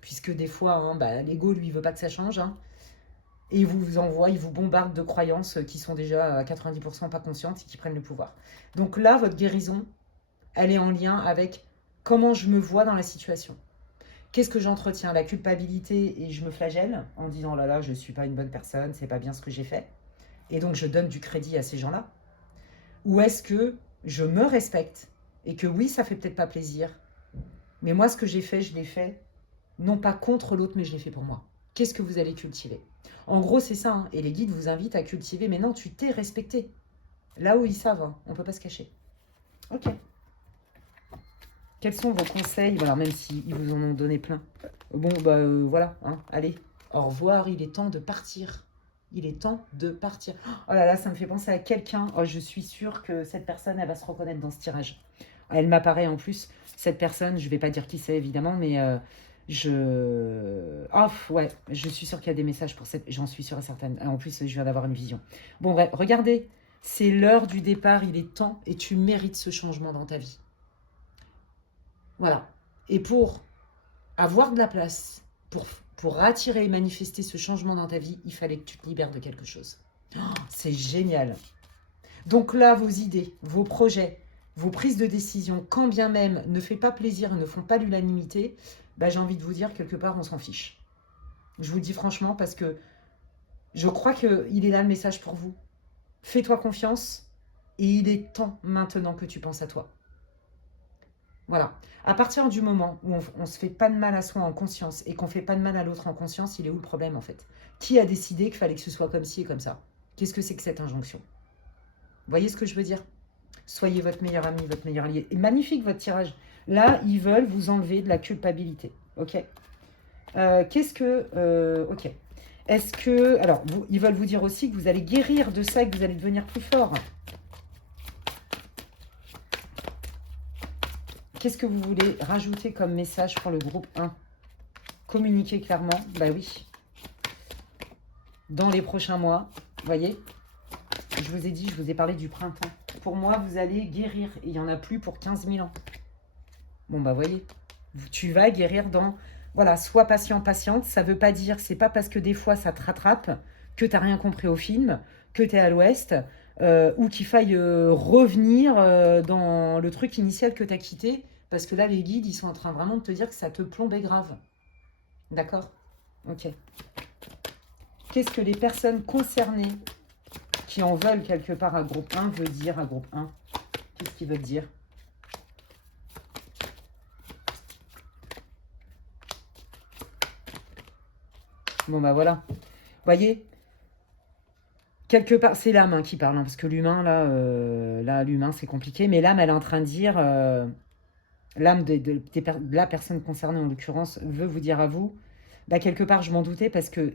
puisque des fois, hein, l'ego, lui, il veut pas que ça change, hein, et il vous bombarde de croyances qui sont déjà à 90% pas conscientes et qui prennent le pouvoir. Donc là, votre guérison, elle est en lien avec comment je me vois dans la situation. Qu'est-ce que j'entretiens? La culpabilité et je me flagelle en disant, oh là là, je ne suis pas une bonne personne, c'est pas bien ce que j'ai fait. Et donc je donne du crédit à ces gens-là. Ou est-ce que je me respecte et que oui, ça fait peut-être pas plaisir, mais moi, ce que j'ai fait, je l'ai fait non pas contre l'autre, mais je l'ai fait pour moi. Qu'est-ce que vous allez cultiver? En gros, c'est ça, hein. Et les guides vous invitent à cultiver, mais non, tu t'es respecté. Là où ils savent, hein, on ne peut pas se cacher. Ok. Quels sont vos conseils? Voilà, même s'ils vous en ont donné plein. Bon, voilà, hein, allez. Au revoir, il est temps de partir. Il est temps de partir. Oh là là, ça me fait penser à quelqu'un. Oh, je suis sûre que cette personne, elle va se reconnaître dans ce tirage. Elle m'apparaît en plus. Cette personne, je ne vais pas dire qui c'est évidemment, mais ouais, je suis sûre qu'il y a des messages pour cette... J'en suis sûre et certaine. En plus, je viens d'avoir une vision. Bon, bref, regardez. C'est l'heure du départ, il est temps et tu mérites ce changement dans ta vie. Voilà. Et pour avoir de la place, pour attirer et manifester ce changement dans ta vie, il fallait que tu te libères de quelque chose. Oh, c'est génial. Donc là, vos idées, vos projets, vos prises de décision, quand bien même ne fait pas plaisir et ne font pas l'unanimité, j'ai envie de vous dire, quelque part, on s'en fiche. Je vous le dis franchement parce que je crois qu'il est là le message pour vous. Fais-toi confiance et il est temps maintenant que tu penses à toi. Voilà. À partir du moment où on ne se fait pas de mal à soi en conscience et qu'on ne fait pas de mal à l'autre en conscience, il est où le problème en fait? Qui a décidé qu'il fallait que ce soit comme ci et comme ça? Qu'est-ce que c'est que cette injonction? Vous voyez ce que je veux dire? Soyez votre meilleur ami, votre meilleur allié. Et magnifique votre tirage. Là, ils veulent vous enlever de la culpabilité. Ok. Ok. Est-ce que... Alors, ils veulent vous dire aussi que vous allez guérir de ça et que vous allez devenir plus fort. Qu'est-ce que vous voulez rajouter comme message pour le groupe 1? Communiquer clairement. Bah oui. Dans les prochains mois, vous voyez, je vous ai dit, je vous ai parlé du printemps. Pour moi, vous allez guérir. Et il n'y en a plus pour 15 000 ans. Bon, voyez, tu vas guérir dans... Voilà, sois patient, patiente. Ça ne veut pas dire, c'est pas parce que des fois ça te rattrape que tu n'as rien compris au film, que tu es à l'ouest, ou qu'il faille revenir dans le truc initial que tu as quitté. Parce que là, les guides, ils sont en train vraiment de te dire que ça te plombait grave. D'accord? Ok. Qu'est-ce que les personnes concernées qui en veulent quelque part à groupe 1 veut dire à groupe 1? Qu'est-ce qu'ils veulent dire? Bon, voilà. Vous voyez? Quelque part, c'est l'âme qui parle, hein, parce que l'humain, là l'humain, c'est compliqué. Mais l'âme, elle est en train de dire... l'âme de la personne concernée, en l'occurrence, veut vous dire à vous, quelque part, je m'en doutais parce que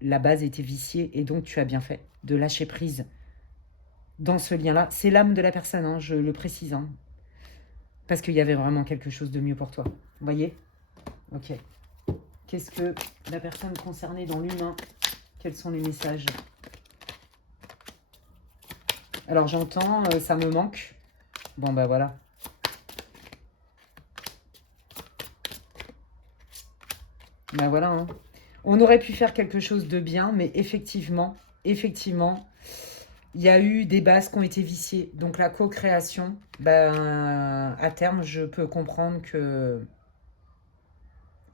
la base était viciée et donc tu as bien fait de lâcher prise dans ce lien-là. C'est l'âme de la personne, hein, je le précise, hein, parce qu'il y avait vraiment quelque chose de mieux pour toi. Vous voyez? Ok. Qu'est-ce que la personne concernée dans l'humain, quels sont les messages? Alors j'entends, ça me manque. Bon, voilà. Voilà, hein. On aurait pu faire quelque chose de bien, mais effectivement, il y a eu des bases qui ont été viciées. Donc la co-création, à terme, je peux comprendre que,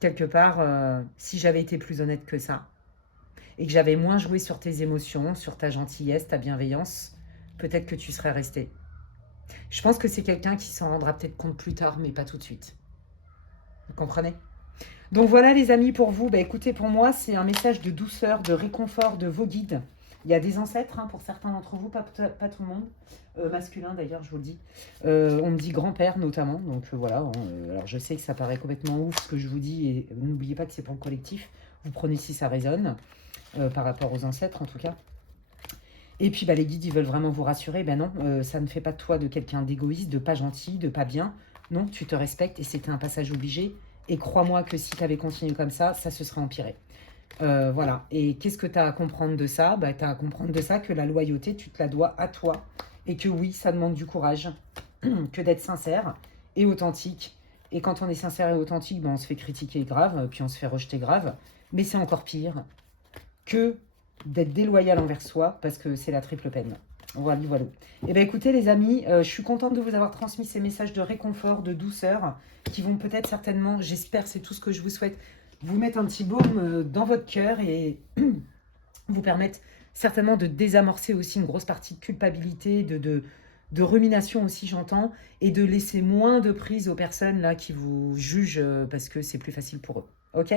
quelque part, si j'avais été plus honnête que ça, et que j'avais moins joué sur tes émotions, sur ta gentillesse, ta bienveillance, peut-être que tu serais resté. Je pense que c'est quelqu'un qui s'en rendra peut-être compte plus tard, mais pas tout de suite. Vous comprenez? Donc voilà les amis pour vous, écoutez, pour moi c'est un message de douceur, de réconfort de vos guides. Il y a des ancêtres, hein, pour certains d'entre vous, pas tout le monde. Masculin d'ailleurs, je vous le dis. On me dit grand-père notamment, donc voilà. Alors je sais que ça paraît complètement ouf ce que je vous dis, et n'oubliez pas que c'est pour le collectif. Vous prenez si ça résonne, par rapport aux ancêtres en tout cas. Et puis les guides, ils veulent vraiment vous rassurer. Ben non, ça ne fait pas de toi de quelqu'un d'égoïste, de pas gentil, de pas bien. Non, tu te respectes et c'était un passage obligé. Et crois-moi que si tu avais continué comme ça se serait empiré. Voilà. Et qu'est-ce que tu as à comprendre de ça? Tu as à comprendre de ça que la loyauté, tu te la dois à toi. Et que oui, ça demande du courage, que d'être sincère et authentique. Et quand on est sincère et authentique, on se fait critiquer grave, puis on se fait rejeter grave. Mais c'est encore pire que d'être déloyal envers soi, parce que c'est la triple peine. Voilà, voilà. Eh bien écoutez les amis, je suis contente de vous avoir transmis ces messages de réconfort, de douceur, qui vont peut-être certainement, j'espère, c'est tout ce que je vous souhaite, vous mettre un petit baume dans votre cœur et vous permettre certainement de désamorcer aussi une grosse partie de culpabilité, de rumination aussi, j'entends, et de laisser moins de prise aux personnes là qui vous jugent parce que c'est plus facile pour eux. Ok?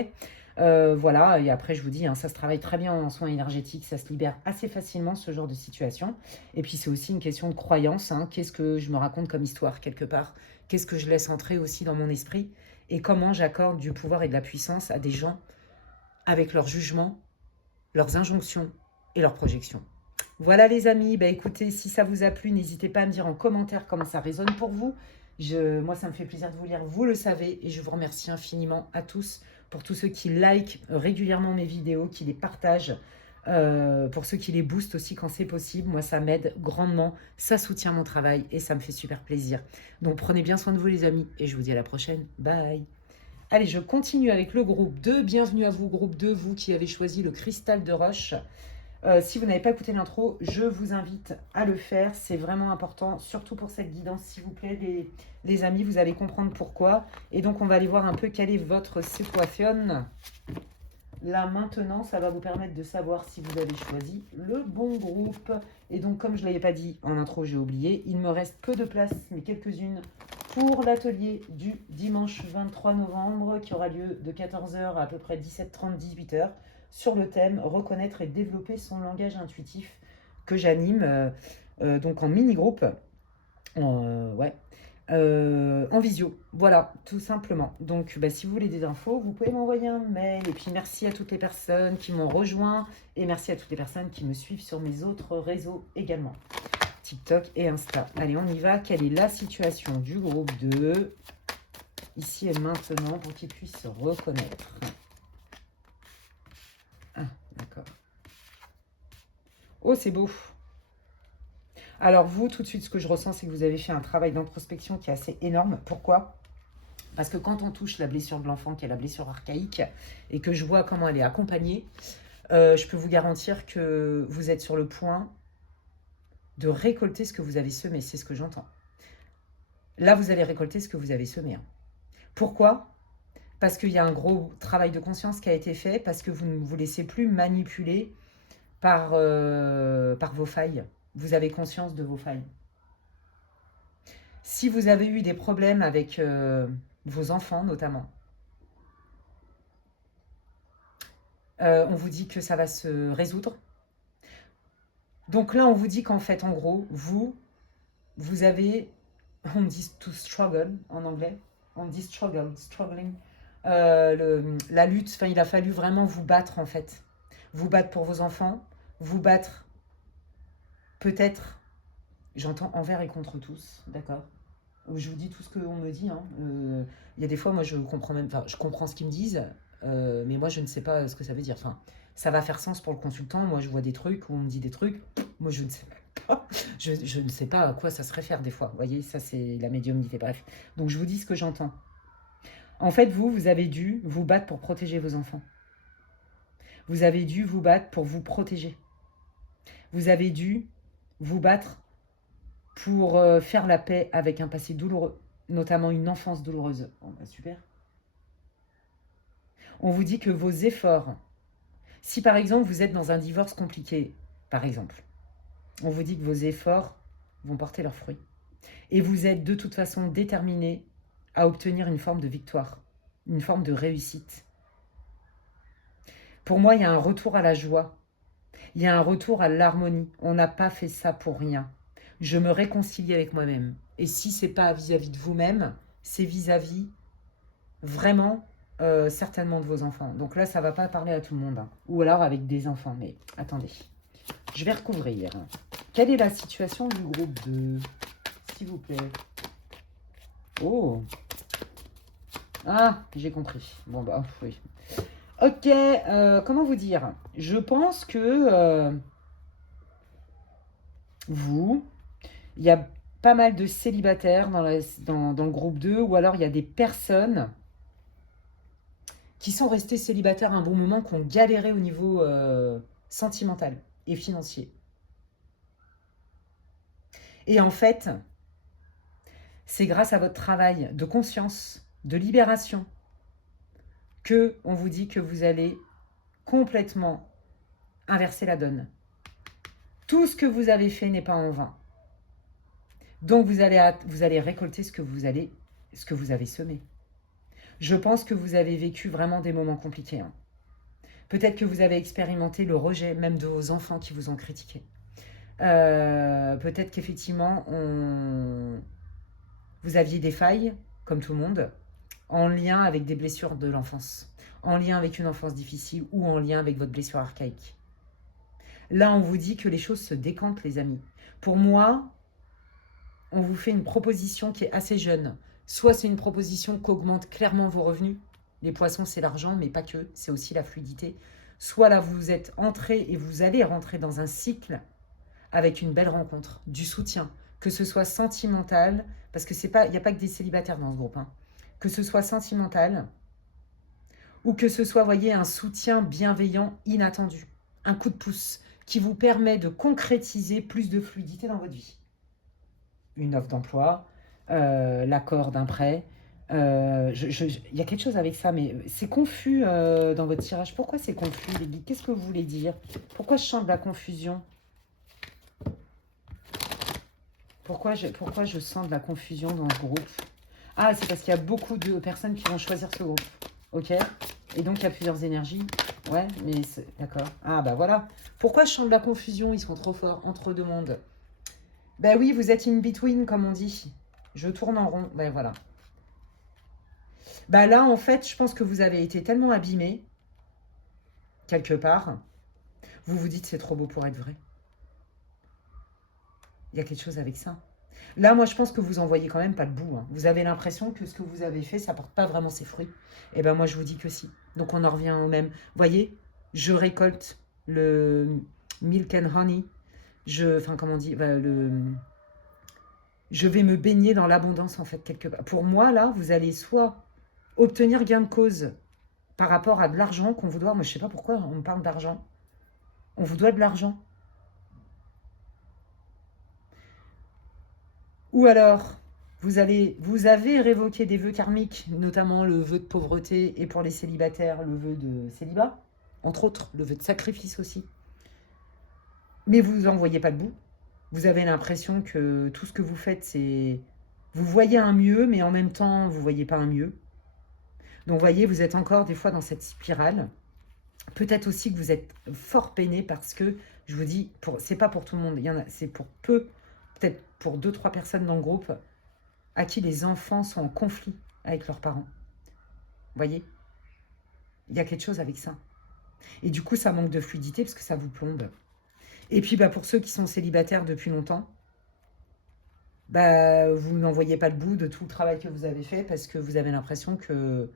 Voilà, et après je vous dis, hein, ça se travaille très bien en soins énergétiques, ça se libère assez facilement ce genre de situation. Et puis c'est aussi une question de croyance, hein. Qu'est-ce que je me raconte comme histoire quelque part? Qu'est-ce que je laisse entrer aussi dans mon esprit? Et comment j'accorde du pouvoir et de la puissance à des gens avec leurs jugements, leurs injonctions et leurs projections. Voilà les amis, écoutez, si ça vous a plu, n'hésitez pas à me dire en commentaire comment ça résonne pour vous. Moi, ça me fait plaisir de vous lire, vous le savez, et je vous remercie infiniment à tous, pour tous ceux qui likent régulièrement mes vidéos, qui les partagent, pour ceux qui les boostent aussi quand c'est possible. Moi, ça m'aide grandement, ça soutient mon travail et ça me fait super plaisir. Donc, prenez bien soin de vous les amis, et je vous dis à la prochaine. Bye. Allez, je continue avec le groupe 2. Bienvenue à vous, groupe 2, vous qui avez choisi le cristal de roche. Si vous n'avez pas écouté l'intro, je vous invite à le faire. C'est vraiment important, surtout pour cette guidance, s'il vous plaît, les amis. Vous allez comprendre pourquoi. Et donc, on va aller voir un peu quelle est votre situation. Là, maintenant, ça va vous permettre de savoir si vous avez choisi le bon groupe. Et donc, comme je ne l'avais pas dit en intro, j'ai oublié, il me reste peu de place, mais quelques-unes, pour l'atelier du dimanche 23 novembre, qui aura lieu de 14h à peu près 17h30, 18h, sur le thème « Reconnaître et développer son langage intuitif » que j'anime donc en mini-groupe. En visio, voilà, tout simplement. Donc, si vous voulez des infos, vous pouvez m'envoyer un mail. Et puis, merci à toutes les personnes qui m'ont rejoint. Et merci à toutes les personnes qui me suivent sur mes autres réseaux également. TikTok et Insta. Allez, on y va. Quelle est la situation du groupe 2 ici et maintenant pour qu'ils puissent se reconnaître? Ah, d'accord. Oh, c'est beau. Alors vous, tout de suite, ce que je ressens, c'est que vous avez fait un travail d'introspection qui est assez énorme. Pourquoi? Parce que quand on touche la blessure de l'enfant, qui est la blessure archaïque, et que je vois comment elle est accompagnée, je peux vous garantir que vous êtes sur le point de récolter ce que vous avez semé. C'est ce que j'entends. Là, vous allez récolter ce que vous avez semé. Hein. Pourquoi? Parce qu'il y a un gros travail de conscience qui a été fait, parce que vous ne vous laissez plus manipuler par vos failles. Vous avez conscience de vos failles. Si vous avez eu des problèmes avec vos enfants, notamment, on vous dit que ça va se résoudre. Donc là, on vous dit qu'en fait, en gros, vous avez, on dit to struggle en anglais, on dit struggling, la lutte, enfin, il a fallu vraiment vous battre, en fait. Vous battre pour vos enfants, vous battre peut-être, j'entends envers et contre tous, d'accord? Je vous dis tout ce qu'on me dit. Hein. Il y a des fois, moi, je comprends même, enfin, je comprends ce qu'ils me disent, mais moi, je ne sais pas ce que ça veut dire. Enfin, ça va faire sens pour le consultant. Moi, je vois des trucs où on me dit des trucs. Moi, je ne sais pas. Je ne sais pas à quoi ça se réfère des fois. Vous voyez, ça, c'est la médiumnité. Bref. Donc, je vous dis ce que j'entends. En fait, vous avez dû vous battre pour protéger vos enfants. Vous avez dû vous battre pour vous protéger. Vous avez dû vous battre pour faire la paix avec un passé douloureux, notamment une enfance douloureuse. Oh, super. On vous dit que vos efforts, si par exemple vous êtes dans un divorce compliqué, par exemple, on vous dit que vos efforts vont porter leurs fruits. Et vous êtes de toute façon déterminé à obtenir une forme de victoire, une forme de réussite. Pour moi, il y a un retour à la joie. Il y a un retour à l'harmonie. On n'a pas fait ça pour rien. Je me réconcilie avec moi-même. Et si c'est pas vis-à-vis de vous-même, c'est vis-à-vis vraiment certainement de vos enfants. Donc là, ça va pas parler à tout le monde, hein. Ou alors avec des enfants. Mais attendez, je vais recouvrir. Quelle est la situation du groupe 2, s'il vous plaît? Oh, ah, j'ai compris. Bon bah oui. Ok, comment vous dire? Je pense que vous, il y a pas mal de célibataires dans le groupe 2, ou alors il y a des personnes qui sont restés célibataires un bon moment, qui ont galéré au niveau sentimental et financier. Et en fait, c'est grâce à votre travail de conscience, de libération, que on vous dit que vous allez complètement inverser la donne. Tout ce que vous avez fait n'est pas en vain. Donc vous allez récolter ce que vous avez semé. Je pense que vous avez vécu vraiment des moments compliqués, hein. Peut-être que vous avez expérimenté le rejet même de vos enfants qui vous ont critiqué. Peut-être qu'effectivement, vous aviez des failles, comme tout le monde, en lien avec des blessures de l'enfance, en lien avec une enfance difficile ou en lien avec votre blessure archaïque. Là, on vous dit que les choses se décantent, les amis. Pour moi, on vous fait une proposition qui est assez jeune. Soit c'est une proposition qui augmente clairement vos revenus. Les poissons, c'est l'argent, mais pas que, c'est aussi la fluidité. Soit là, vous êtes entré et vous allez rentrer dans un cycle avec une belle rencontre, du soutien, que ce soit sentimental, parce que il n'y a pas que des célibataires dans ce groupe, hein. Que ce soit sentimental, ou que ce soit, voyez, un soutien bienveillant inattendu, un coup de pouce qui vous permet de concrétiser plus de fluidité dans votre vie. Une offre d'emploi, l'accord d'un prêt. Il y a quelque chose avec ça, mais c'est confus dans votre tirage. Pourquoi c'est confus, les guides? Qu'est-ce que vous voulez dire? Pourquoi je sens de la confusion? Pourquoi je sens de la confusion dans ce groupe? Ah, c'est parce qu'il y a beaucoup de personnes qui vont choisir ce groupe. Ok? Et donc, il y a plusieurs énergies. Ouais, mais d'accord. Ah, bah voilà. Pourquoi je sens de la confusion? Ils sont trop forts entre deux mondes. Ben oui, vous êtes in between, comme on dit. Je tourne en rond. Ben voilà. Bah là, en fait, je pense que vous avez été tellement abîmé, quelque part, vous vous dites c'est trop beau pour être vrai. Il y a quelque chose avec ça. Là, moi, je pense que vous en voyez quand même pas le bout, hein. Vous avez l'impression que ce que vous avez fait, ça porte pas vraiment ses fruits. Et ben moi, je vous dis que si. Donc, on en revient au même. Vous voyez, je récolte le milk and honey. Enfin, comment on dit, je vais me baigner dans l'abondance, en fait, quelque part. Pour moi, là, vous allez soit obtenir gain de cause par rapport à de l'argent qu'on vous doit. Moi, je sais pas pourquoi on me parle d'argent. On vous doit de l'argent. Ou alors, vous avez révoqué des vœux karmiques, notamment le vœu de pauvreté et pour les célibataires, le vœu de célibat, entre autres, le vœu de sacrifice aussi. Mais vous n'en voyez pas le bout. Vous avez l'impression que tout ce que vous faites, c'est... Vous voyez un mieux, mais en même temps, vous ne voyez pas un mieux. Donc, vous voyez, vous êtes encore des fois dans cette spirale. Peut-être aussi que vous êtes fort peiné parce que, je vous dis, c'est pas pour tout le monde. C'est pour peu, peut-être pour 2-3 personnes dans le groupe à qui les enfants sont en conflit avec leurs parents. Vous voyez? Il y a quelque chose avec ça. Et du coup, ça manque de fluidité parce que ça vous plombe. Et puis, bah, pour ceux qui sont célibataires depuis longtemps, bah, vous n'en voyez pas le bout de tout le travail que vous avez fait parce que vous avez l'impression que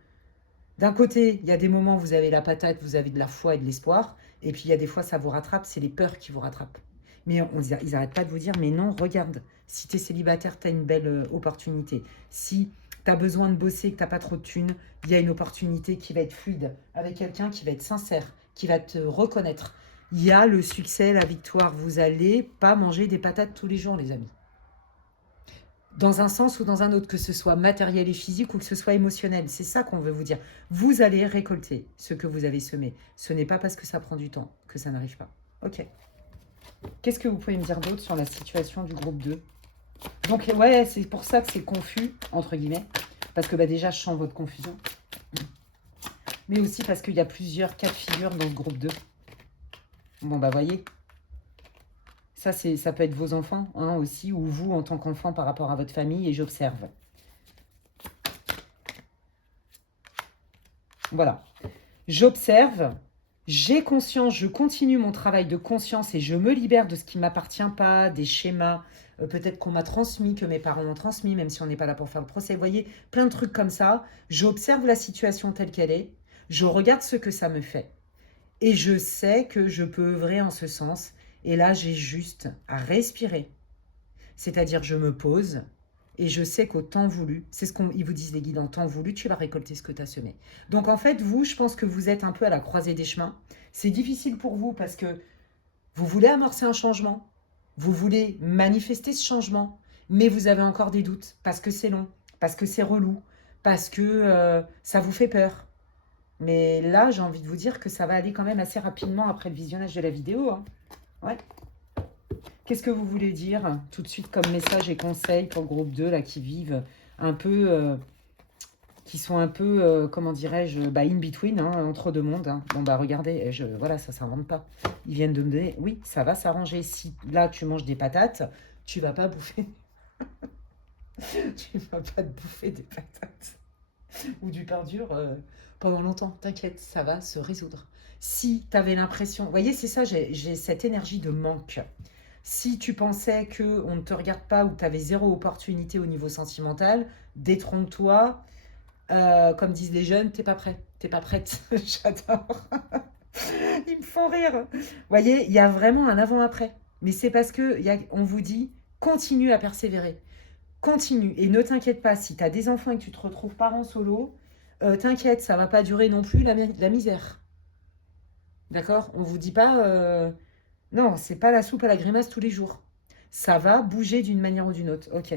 d'un côté, il y a des moments où vous avez la patate, vous avez de la foi et de l'espoir, et puis il y a des fois, ça vous rattrape, c'est les peurs qui vous rattrapent. Mais ils n'arrêtent pas de vous dire, mais non, regarde, si tu es célibataire, tu as une belle opportunité. Si tu as besoin de bosser, que tu n'as pas trop de thunes, il y a une opportunité qui va être fluide, avec quelqu'un qui va être sincère, qui va te reconnaître. Il y a le succès, la victoire. Vous n'allez pas manger des patates tous les jours, les amis. Dans un sens ou dans un autre, que ce soit matériel et physique ou que ce soit émotionnel. C'est ça qu'on veut vous dire. Vous allez récolter ce que vous avez semé. Ce n'est pas parce que ça prend du temps que ça n'arrive pas. Ok. Qu'est-ce que vous pouvez me dire d'autre sur la situation du groupe 2? Donc, ouais, c'est pour ça que c'est confus, entre guillemets. Parce que déjà, je sens votre confusion. Mais aussi parce qu'il y a plusieurs cas de figure dans le groupe 2. Bon, bah, voyez, ça peut être vos enfants hein, aussi, ou vous en tant qu'enfant par rapport à votre famille, et j'observe. Voilà. J'observe, j'ai conscience, je continue mon travail de conscience et je me libère de ce qui ne m'appartient pas, des schémas, peut-être qu'on m'a transmis, que mes parents m'ont transmis, même si on n'est pas là pour faire le procès. Vous voyez, plein de trucs comme ça. J'observe la situation telle qu'elle est, je regarde ce que ça me fait et je sais que je peux œuvrer en ce sens. Et là, j'ai juste à respirer. C'est-à-dire, je me pose et je sais qu'au temps voulu, c'est ce qu'ils vous disent les guides, en temps voulu, tu vas récolter ce que tu as semé. Donc en fait, vous, je pense que vous êtes un peu à la croisée des chemins. C'est difficile pour vous parce que vous voulez amorcer un changement, vous voulez manifester ce changement, mais vous avez encore des doutes parce que c'est long, parce que c'est relou, parce que ça vous fait peur. Mais là, j'ai envie de vous dire que ça va aller quand même assez rapidement après le visionnage de la vidéo. Hein. Ouais. Qu'est-ce que vous voulez dire tout de suite comme message et conseil pour le groupe 2 là, qui vivent un peu, qui sont un peu, comment dirais-je, bah, in between, hein, entre deux mondes. Hein. Bon, bah regardez, voilà, ça ne s'invente pas. Ils viennent de me donner, oui, ça va s'arranger. Si là, tu manges des patates, tu vas pas bouffer. Tu vas pas te bouffer des patates ou du pain dur pendant longtemps. T'inquiète, ça va se résoudre. Si tu avais l'impression, vous voyez, c'est ça, j'ai cette énergie de manque. Si tu pensais qu'on ne te regarde pas ou que tu avais zéro opportunité au niveau sentimental, détrompe-toi. Comme disent les jeunes, t'es pas prêt. T'es pas prête. J'adore. Ils me font rire. Vous voyez, il y a vraiment un avant-après. Mais c'est parce que on vous dit, continue à persévérer. Continue. Et ne t'inquiète pas, si tu as des enfants et que tu te retrouves parent solo, t'inquiète, ça va pas durer non plus la misère. D'accord? On vous dit pas... non, c'est pas la soupe à la grimace tous les jours. Ça va bouger d'une manière ou d'une autre. Ok.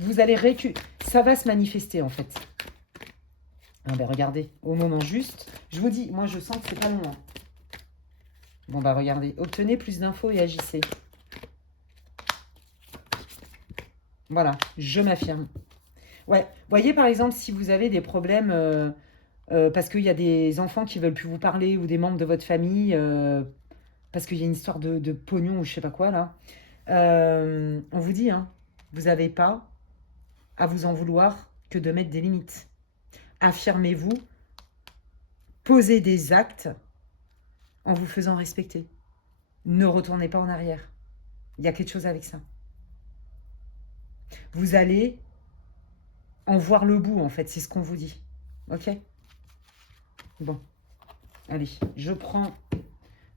Vous allez ça va se manifester en fait. Ah ben regardez, au moment juste, je vous dis, moi je sens que c'est pas long. Hein. Bon bah regardez, obtenez plus d'infos et agissez. Voilà, je m'affirme. Ouais, voyez par exemple si vous avez des problèmes parce qu'il y a des enfants qui veulent plus vous parler ou des membres de votre famille parce qu'il y a une histoire de pognon ou je sais pas quoi là. On vous dit, hein, vous n'avez pas à vous en vouloir que de mettre des limites. Affirmez-vous, posez des actes en vous faisant respecter. Ne retournez pas en arrière. Il y a quelque chose avec ça. Vous allez en voir le bout, en fait. C'est ce qu'on vous dit. Ok? Bon. Allez, je prends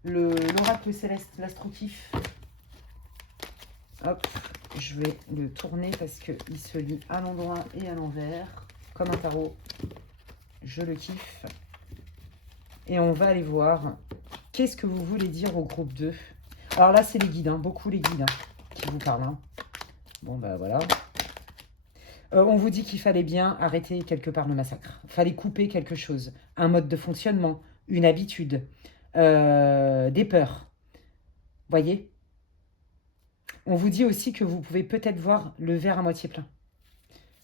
l'oracle céleste, l'astrotif. Hop, je vais le tourner parce qu'il se lit à l'endroit et à l'envers. Comme un tarot. Je le kiffe. Et on va aller voir qu'est-ce que vous voulez dire au groupe 2. Alors là, c'est les guides, hein, beaucoup les guides qui vous parlent. Hein. Bon, bah voilà. On vous dit qu'il fallait bien arrêter quelque part le massacre. Il fallait couper quelque chose. Un mode de fonctionnement, une habitude, des peurs. Voyez? On vous dit aussi que vous pouvez peut-être voir le verre à moitié plein.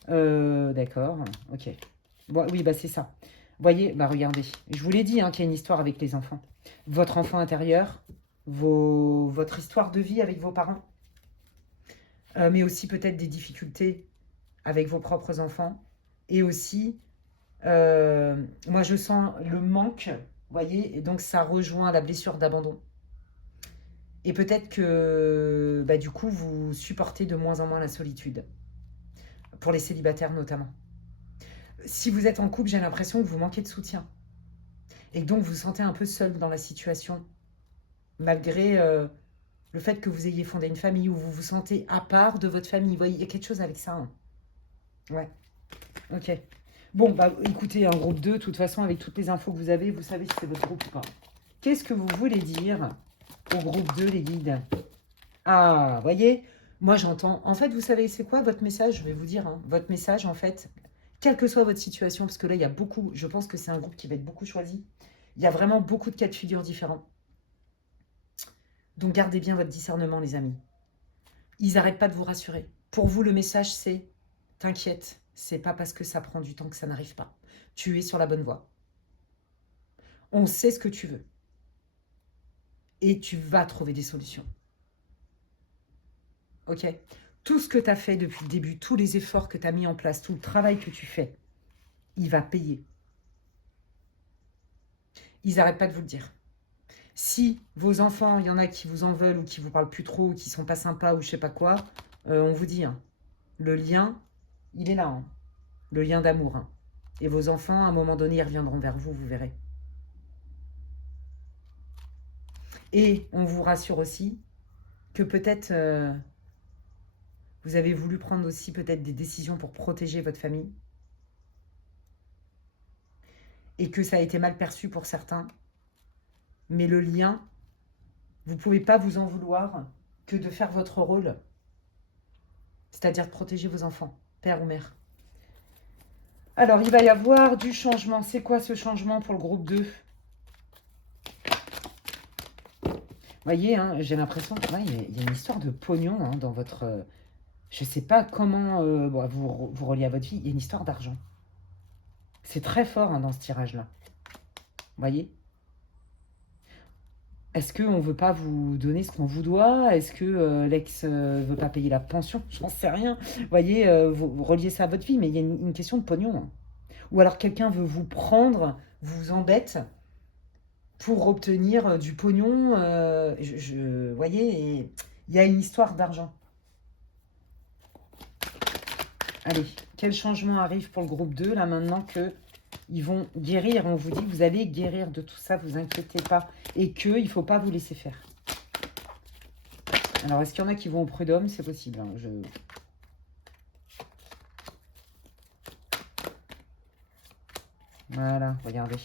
D'accord, ok. Bon, oui, bah c'est ça. Voyez, bah regardez. Je vous l'ai dit hein, qu'il y a une histoire avec les enfants. Votre enfant intérieur, votre histoire de vie avec vos parents, mais aussi peut-être des difficultés avec vos propres enfants. Et aussi, moi je sens le manque, voyez, et donc ça rejoint la blessure d'abandon. Et peut-être que bah, du coup, vous supportez de moins en moins la solitude. Pour les célibataires notamment. Si vous êtes en couple, j'ai l'impression que vous manquez de soutien. Et que donc vous vous sentez un peu seul dans la situation. Malgré le fait que vous ayez fondé une famille, où vous vous sentez à part de votre famille. Vous voyez, il y a quelque chose avec ça. Hein. Ouais. Ok. Bon, bah écoutez, un groupe 2, de toute façon, avec toutes les infos que vous avez, vous savez si c'est votre groupe ou pas. Qu'est-ce que vous voulez dire au groupe 2, les guides? Ah, voyez, moi j'entends... En fait, vous savez, c'est quoi votre message? Je vais vous dire, hein, votre message, en fait, quelle que soit votre situation, parce que là, il y a beaucoup... Je pense que c'est un groupe qui va être beaucoup choisi. Il y a vraiment beaucoup de cas de figure différents. Donc, gardez bien votre discernement, les amis. Ils n'arrêtent pas de vous rassurer. Pour vous, le message, c'est... T'inquiète, c'est pas parce que ça prend du temps que ça n'arrive pas. Tu es sur la bonne voie. On sait ce que tu veux. Et tu vas trouver des solutions. Ok? Tout ce que tu as fait depuis le début, tous les efforts que tu as mis en place, tout le travail que tu fais, il va payer. Ils n'arrêtent pas de vous le dire. Si vos enfants, il y en a qui vous en veulent ou qui vous parlent plus trop, ou qui sont pas sympas ou je sais pas quoi, on vous dit, hein, le lien, il est là, hein, le lien d'amour. Hein. Et vos enfants, à un moment donné, ils reviendront vers vous, vous verrez. Et on vous rassure aussi que peut-être vous avez voulu prendre aussi peut-être des décisions pour protéger votre famille et que ça a été mal perçu pour certains. Mais le lien, vous ne pouvez pas vous en vouloir que de faire votre rôle, c'est-à-dire de protéger vos enfants, père ou mère. Alors, il va y avoir du changement. C'est quoi ce changement pour le groupe 2? Vous voyez, hein, j'ai l'impression qu'il y a une histoire de pognon hein, dans votre... je ne sais pas comment vous reliez à votre vie. Il y a une histoire d'argent. C'est très fort hein, dans ce tirage-là. Vous voyez? Est-ce qu'on ne veut pas vous donner ce qu'on vous doit? Est-ce que l'ex ne veut pas payer la pension? J'en sais rien. Vous voyez, vous reliez ça à votre vie, mais il y a une question de pognon. Hein. Ou alors quelqu'un veut vous prendre, vous embête pour obtenir du pognon. Vous voyez, et il y a une histoire d'argent. Allez, quel changement arrive pour le groupe 2, là, maintenant que ils vont guérir? On vous dit que vous allez guérir de tout ça, vous inquiétez pas. Et qu'il ne faut pas vous laisser faire. Alors, est-ce qu'il y en a qui vont au prud'homme? C'est possible. Hein, Voilà, regardez.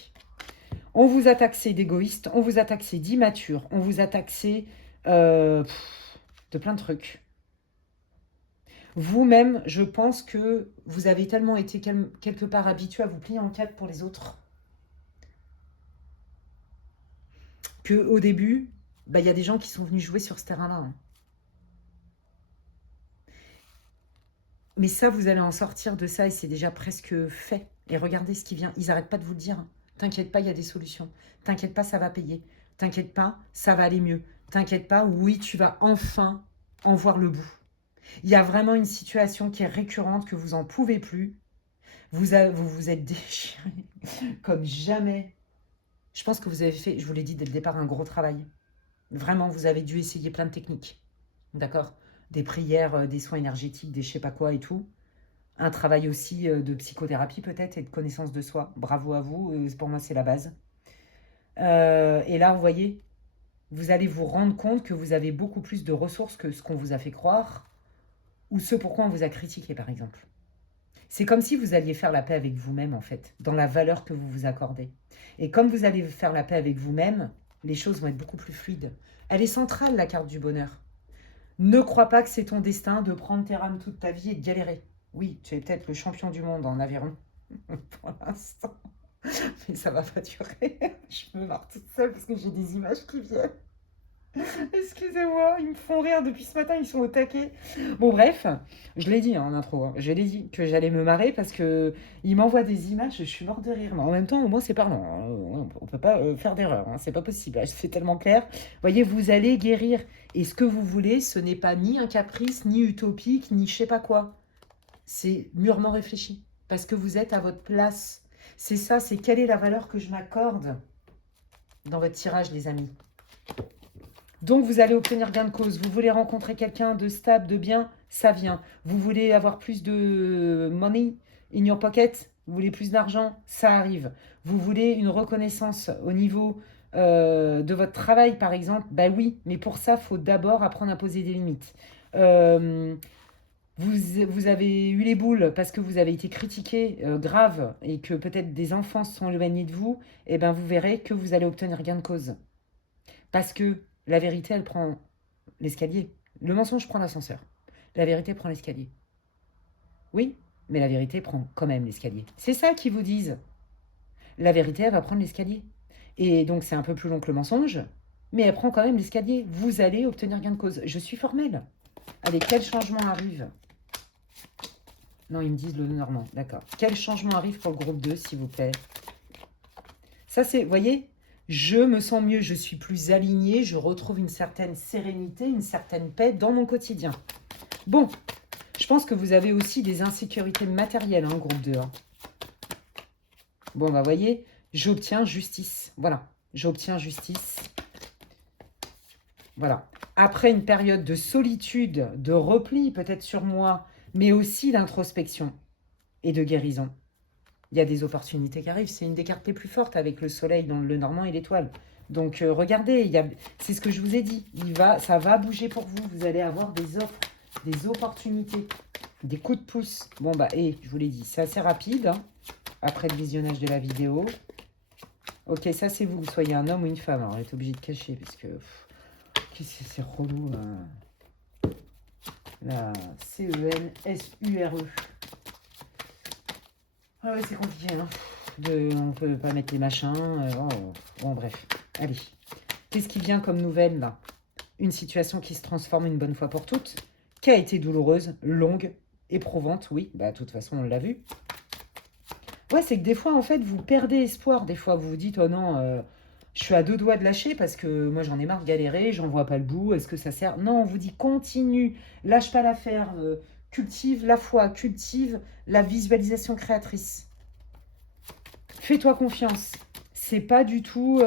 On vous a taxé d'égoïste, on vous a taxé d'immature, on vous a taxé de plein de trucs. Vous-même, je pense que vous avez tellement été quelque part habitué à vous plier en quatre pour les autres qu'au début, il y a des gens qui sont venus jouer sur ce terrain-là. Hein. Mais ça, vous allez en sortir de ça et c'est déjà presque fait. Et regardez ce qui vient. Ils n'arrêtent pas de vous le dire. Hein. T'inquiète pas, il y a des solutions. T'inquiète pas, ça va payer. T'inquiète pas, ça va aller mieux. T'inquiète pas, oui, tu vas enfin en voir le bout. Il y a vraiment une situation qui est récurrente, que vous n'en pouvez plus. Vous vous êtes déchiré comme jamais. Je pense que vous avez fait, je vous l'ai dit dès le départ, un gros travail. Vraiment, vous avez dû essayer plein de techniques. D'accord? Des prières, des soins énergétiques, des je sais pas quoi et tout. Un travail aussi de psychothérapie peut-être et de connaissance de soi. Bravo à vous, pour moi c'est la base. Et là, vous voyez, vous allez vous rendre compte que vous avez beaucoup plus de ressources que ce qu'on vous a fait croire ou ce pourquoi on vous a critiqué, par exemple. C'est comme si vous alliez faire la paix avec vous-même, en fait, dans la valeur que vous vous accordez. Et comme vous allez faire la paix avec vous-même, les choses vont être beaucoup plus fluides. Elle est centrale, la carte du bonheur. Ne crois pas que c'est ton destin de prendre tes rames toute ta vie et de galérer. Oui, tu es peut-être le champion du monde en aviron, pour l'instant. Mais ça va pas durer. Je me marre toute seule parce que j'ai des images qui viennent. Excusez-moi, ils me font rire depuis ce matin, ils sont au taquet. Bon bref, je l'ai dit en intro, hein, je l'ai dit que j'allais me marrer parce que ils m'envoient des images, je suis morte de rire. Mais en même temps, au moins c'est parlant, hein, on peut pas faire d'erreur, hein, c'est pas possible, c'est tellement clair. Voyez, vous allez guérir et ce que vous voulez, ce n'est pas ni un caprice, ni utopique, ni je sais pas quoi. C'est mûrement réfléchi parce que vous êtes à votre place. C'est ça, c'est quelle est la valeur que je m'accorde dans votre tirage, les amis. Donc, vous allez obtenir gain de cause. Vous voulez rencontrer quelqu'un de stable, de bien, ça vient. Vous voulez avoir plus de money in your pocket, vous voulez plus d'argent, ça arrive. Vous voulez une reconnaissance au niveau de votre travail, par exemple, ben oui, mais pour ça, il faut d'abord apprendre à poser des limites. Vous avez eu les boules parce que vous avez été critiqué grave et que peut-être des enfants se sont éloignés de vous, et ben vous verrez que vous allez obtenir gain de cause. Parce que la vérité, elle prend l'escalier. Le mensonge prend l'ascenseur. La vérité prend l'escalier. Oui, mais la vérité prend quand même l'escalier. C'est ça qu'ils vous disent. La vérité, elle va prendre l'escalier. Et donc, c'est un peu plus long que le mensonge, mais elle prend quand même l'escalier. Vous allez obtenir gain de cause. Je suis formelle. Allez, quel changement arrive? Non, ils me disent le normand. D'accord. Quel changement arrive pour le groupe 2, s'il vous plaît? Ça, c'est, vous voyez, Je me sens mieux, je suis plus alignée, je retrouve une certaine sérénité, une certaine paix dans mon quotidien. Bon, je pense que vous avez aussi des insécurités matérielles, hein, groupe 2. Hein. Bon, bah voyez, j'obtiens justice. Voilà, j'obtiens justice. Voilà. Après une période de solitude, de repli peut-être sur moi, mais aussi d'introspection et de guérison. Il y a des opportunités qui arrivent. C'est une des cartes les plus fortes avec le soleil dans le Normand et l'étoile. Donc regardez, c'est ce que je vous ai dit. Ça va bouger pour vous. Vous allez avoir des offres, des opportunités, des coups de pouce. Bon bah, je vous l'ai dit, c'est assez rapide. Hein, après le visionnage de la vidéo. Ok, ça c'est vous. Vous soyez un homme ou une femme. Alors, on est obligé de cacher parce que c'est relou. La CENSURE. Ah ouais, c'est compliqué, hein. On peut pas mettre les machins. Bon, bref. Allez. Qu'est-ce qui vient comme nouvelle, là? Une situation qui se transforme une bonne fois pour toutes, qui a été douloureuse, longue, éprouvante, oui. Bah, de toute façon, on l'a vu. Ouais, c'est que des fois, en fait, vous perdez espoir. Des fois, vous vous dites, oh non, je suis à 2 doigts de lâcher parce que moi, j'en ai marre de galérer, j'en vois pas le bout. Est-ce que ça sert? Non, on vous dit, continue, lâche pas l'affaire, cultive la foi, cultive la visualisation créatrice. Fais-toi confiance. C'est pas du tout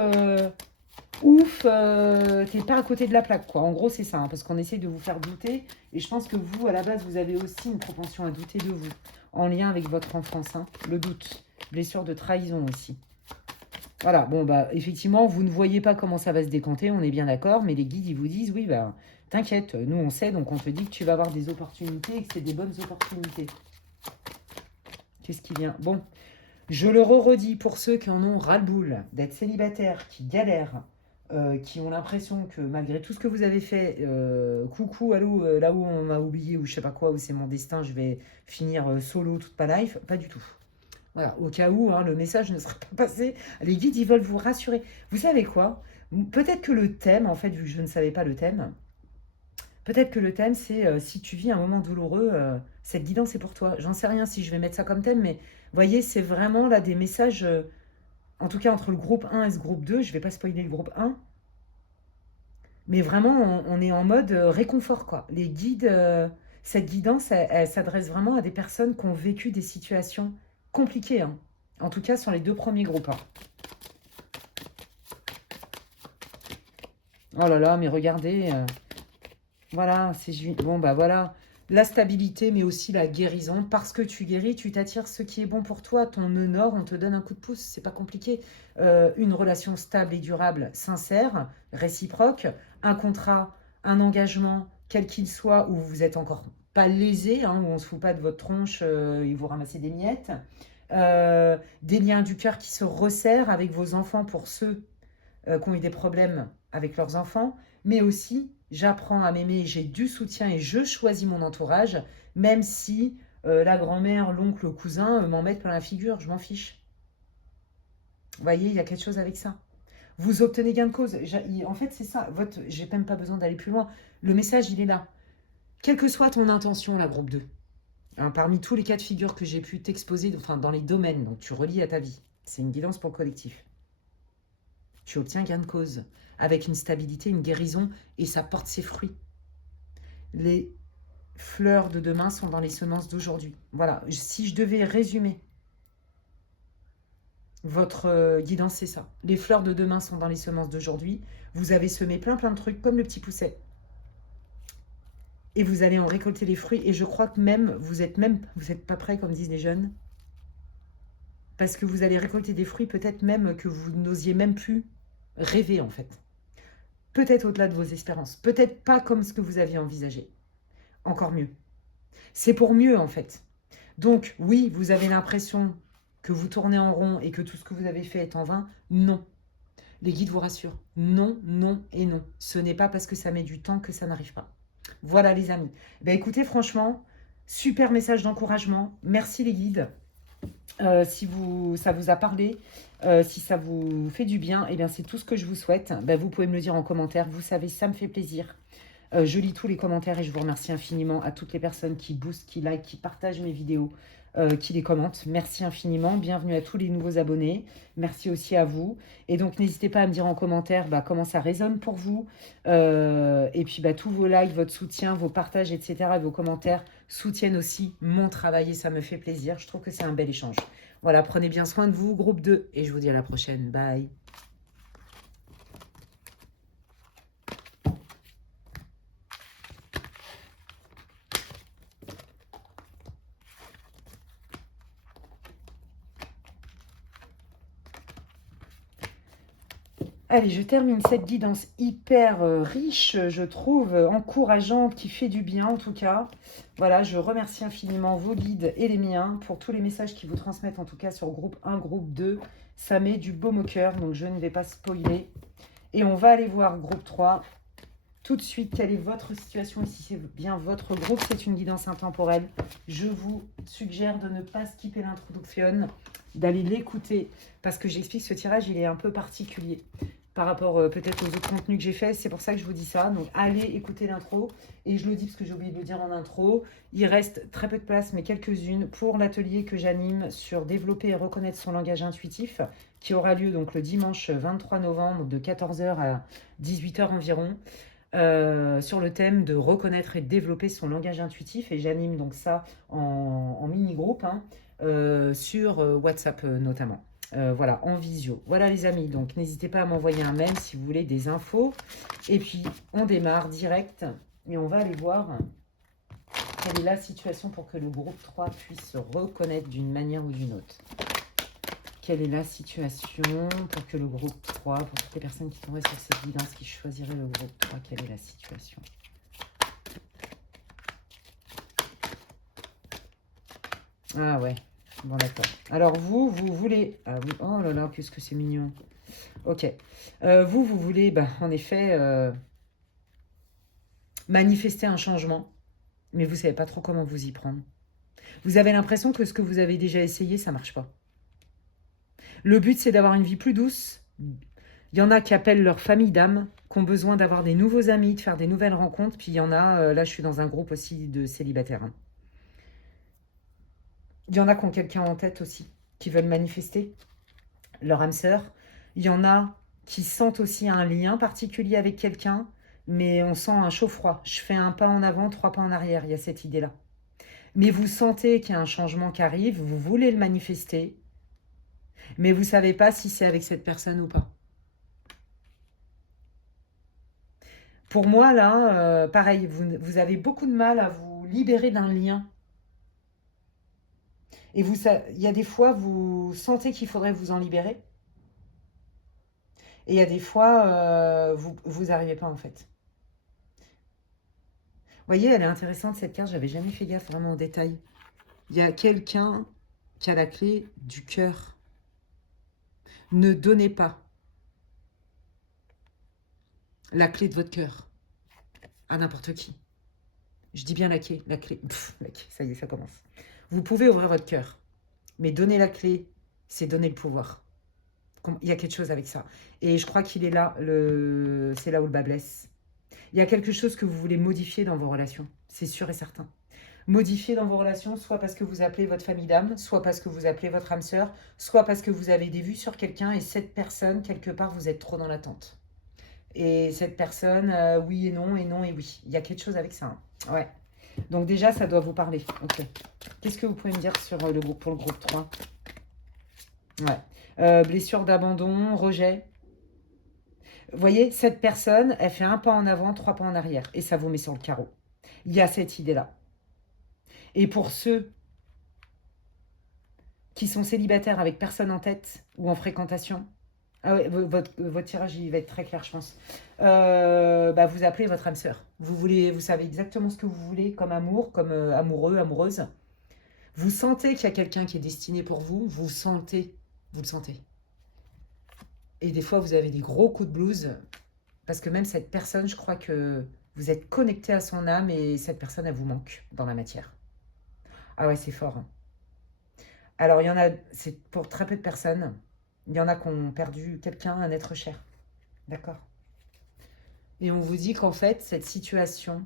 ouf, t'es pas à côté de la plaque, quoi. En gros, c'est ça, hein, parce qu'on essaye de vous faire douter. Et je pense que vous, à la base, vous avez aussi une propension à douter de vous, en lien avec votre enfance. Hein, le doute, blessure de trahison aussi. Voilà, bon, bah, effectivement, vous ne voyez pas comment ça va se décanter, on est bien d'accord, mais les guides, ils vous disent, oui, bah, t'inquiète, nous, on sait, donc on te dit que tu vas avoir des opportunités et que c'est des bonnes opportunités. Qu'est-ce qui vient? Bon, je le redis pour ceux qui en ont ras-le-boule d'être célibataires, qui galèrent, qui ont l'impression que malgré tout ce que vous avez fait, coucou, allô, là où on m'a oublié, ou je sais pas quoi, où c'est mon destin, je vais finir solo toute ma life, pas du tout. Voilà, au cas où le message ne serait pas passé, les guides, ils veulent vous rassurer. Vous savez quoi? Peut-être que le thème, en fait, vu que je ne savais pas le thème, peut-être que le thème, c'est si tu vis un moment douloureux, cette guidance est pour toi. J'en sais rien si je vais mettre ça comme thème, mais vous voyez, c'est vraiment là des messages, en tout cas entre le groupe 1 et ce groupe 2, je ne vais pas spoiler le groupe 1, mais vraiment, on est en mode réconfort, quoi. Les guides, cette guidance, elle s'adresse vraiment à des personnes qui ont vécu des situations compliquées, hein. En tout cas, sur les 2 premiers groupes. Hein. Oh là là, mais regardez, voilà, c'est bon, bah voilà. La stabilité, mais aussi la guérison. Parce que tu guéris, tu t'attires ce qui est bon pour toi. Ton nœud nord, on te donne un coup de pouce. C'est pas compliqué. Une relation stable et durable, sincère, réciproque. Un contrat, un engagement, quel qu'il soit, où vous êtes encore pas lésé, hein, où on se fout pas de votre tronche et vous ramassez des miettes. Des liens du cœur qui se resserrent avec vos enfants pour ceux qui ont eu des problèmes avec leurs enfants, mais aussi j'apprends à m'aimer, j'ai du soutien et je choisis mon entourage, même si la grand-mère, l'oncle, le cousin m'en mettent plein la figure, je m'en fiche. Vous voyez, il y a quelque chose avec ça. Vous obtenez gain de cause. En fait, c'est ça. J'ai même pas besoin d'aller plus loin. Le message, il est là. Quelle que soit ton intention, la groupe 2, hein, parmi tous les cas de figure que j'ai pu t'exposer, enfin, dans les domaines, donc tu relis à ta vie, c'est une guidance pour le collectif. Tu obtiens gain de cause, avec une stabilité, une guérison, et ça porte ses fruits. Les fleurs de demain sont dans les semences d'aujourd'hui. Voilà, si je devais résumer votre guidance, c'est ça. Les fleurs de demain sont dans les semences d'aujourd'hui. Vous avez semé plein de trucs, comme le petit pousset. Et vous allez en récolter les fruits. Et je crois que vous êtes pas prêts, comme disent les jeunes. Parce que vous allez récolter des fruits, peut-être même que vous n'osiez même plus rêver, en fait. Peut-être au-delà de vos espérances. Peut-être pas comme ce que vous aviez envisagé. Encore mieux. C'est pour mieux, en fait. Donc, oui, vous avez l'impression que vous tournez en rond et que tout ce que vous avez fait est en vain. Non. Les guides vous rassurent. Non, non et non. Ce n'est pas parce que ça met du temps que ça n'arrive pas. Voilà, les amis. Ben, écoutez, franchement, super message d'encouragement. Merci, les guides. Si ça vous a parlé, si ça vous fait du bien, eh bien, c'est tout ce que je vous souhaite. Ben, vous pouvez me le dire en commentaire. Vous savez, ça me fait plaisir. Je lis tous les commentaires et je vous remercie infiniment à toutes les personnes qui boostent, qui like, qui partagent mes vidéos. qui les commentent. Merci infiniment. Bienvenue à tous les nouveaux abonnés. Merci aussi à vous. Et donc, n'hésitez pas à me dire en commentaire comment ça résonne pour vous. Et puis, tous vos likes, votre soutien, vos partages, etc., et vos commentaires soutiennent aussi mon travail et ça me fait plaisir. Je trouve que c'est un bel échange. Voilà, prenez bien soin de vous, groupe 2. Et je vous dis à la prochaine. Bye. Allez, je termine cette guidance hyper riche, je trouve, encourageante, qui fait du bien en tout cas. Voilà, je remercie infiniment vos guides et les miens pour tous les messages qui vous transmettent en tout cas sur groupe 1, groupe 2. Ça met du baume au cœur, donc je ne vais pas spoiler. Et on va aller voir groupe 3 tout de suite quelle est votre situation et si c'est bien votre groupe. C'est une guidance intemporelle. Je vous suggère de ne pas skipper l'introduction, d'aller l'écouter parce que j'explique ce tirage, il est un peu particulier par rapport peut-être aux autres contenus que j'ai faits. C'est pour ça que je vous dis ça. Donc, allez écouter l'intro. Et je le dis parce que j'ai oublié de le dire en intro. Il reste très peu de place, mais quelques-unes, pour l'atelier que j'anime sur développer et reconnaître son langage intuitif, qui aura lieu donc le dimanche 23 novembre de 14h à 18h environ, sur le thème de reconnaître et développer son langage intuitif. Et j'anime donc ça en mini-groupe, sur WhatsApp notamment. Voilà, en visio. Voilà les amis, donc n'hésitez pas à m'envoyer un mail si vous voulez des infos. Et puis, on démarre direct et on va aller voir quelle est la situation pour que le groupe 3 puisse se reconnaître d'une manière ou d'une autre. Quelle est la situation pour que le groupe 3, pour toutes les personnes qui tomberaient sur cette guidance, qui choisiraient le groupe 3, quelle est la situation? Ah ouais. Bon, d'accord. Alors, vous voulez... Ah oui, oh là là, qu'est-ce que c'est mignon. Ok. Vous voulez, en effet, manifester un changement, mais vous ne savez pas trop comment vous y prendre. Vous avez l'impression que ce que vous avez déjà essayé, ça ne marche pas. Le but, c'est d'avoir une vie plus douce. Il y en a qui appellent leur famille d'âme, qui ont besoin d'avoir des nouveaux amis, de faire des nouvelles rencontres. Puis il y en a, là, je suis dans un groupe aussi de célibataires. Il y en a qui ont quelqu'un en tête aussi, qui veulent manifester leur âme sœur. Il y en a qui sentent aussi un lien particulier avec quelqu'un, mais on sent un chaud-froid. Je fais un pas en avant, 3 pas en arrière. Il y a cette idée-là. Mais vous sentez qu'il y a un changement qui arrive, vous voulez le manifester, mais vous ne savez pas si c'est avec cette personne ou pas. Pour moi, là, pareil, vous avez beaucoup de mal à vous libérer d'un lien. Et il y a des fois, vous sentez qu'il faudrait vous en libérer. Et il y a des fois, vous n'arrivez pas en fait. Vous voyez, elle est intéressante cette carte, j'avais jamais fait gaffe vraiment au détail. Il y a quelqu'un qui a la clé du cœur. Ne donnez pas la clé de votre cœur à n'importe qui. Je dis bien la clé, la clé. La clé, ça y est, ça commence. Vous pouvez ouvrir votre cœur, mais donner la clé, c'est donner le pouvoir. Il y a quelque chose avec ça. Et je crois qu'il est là, c'est là où le bas blesse. Il y a quelque chose que vous voulez modifier dans vos relations, c'est sûr et certain. Modifier dans vos relations, soit parce que vous appelez votre famille d'âme, soit parce que vous appelez votre âme sœur, soit parce que vous avez des vues sur quelqu'un et cette personne, quelque part, vous êtes trop dans l'attente. Et cette personne, oui et non et oui. Il y a quelque chose avec ça. Ouais. Donc déjà, ça doit vous parler. Ok. Qu'est-ce que vous pouvez me dire sur le groupe pour le groupe 3? Ouais. Blessure d'abandon, rejet. Vous voyez, cette personne, elle fait un pas en avant, 3 pas en arrière. Et ça vous met sur le carreau. Il y a cette idée-là. Et pour ceux qui sont célibataires avec personne en tête ou en fréquentation, ah ouais, votre tirage, il va être très clair, je pense. Vous appelez votre âme sœur. Vous savez exactement ce que vous voulez comme amour, comme amoureux, amoureuse. Vous sentez qu'il y a quelqu'un qui est destiné pour vous. Vous le sentez. Et des fois, vous avez des gros coups de blues. Parce que même cette personne, je crois que vous êtes connecté à son âme et cette personne, elle vous manque dans la matière. Ah ouais, c'est fort. Hein. Alors, il y en a, c'est pour très peu de personnes. Il y en a qui ont perdu quelqu'un, un être cher. D'accord? Et on vous dit qu'en fait, cette situation,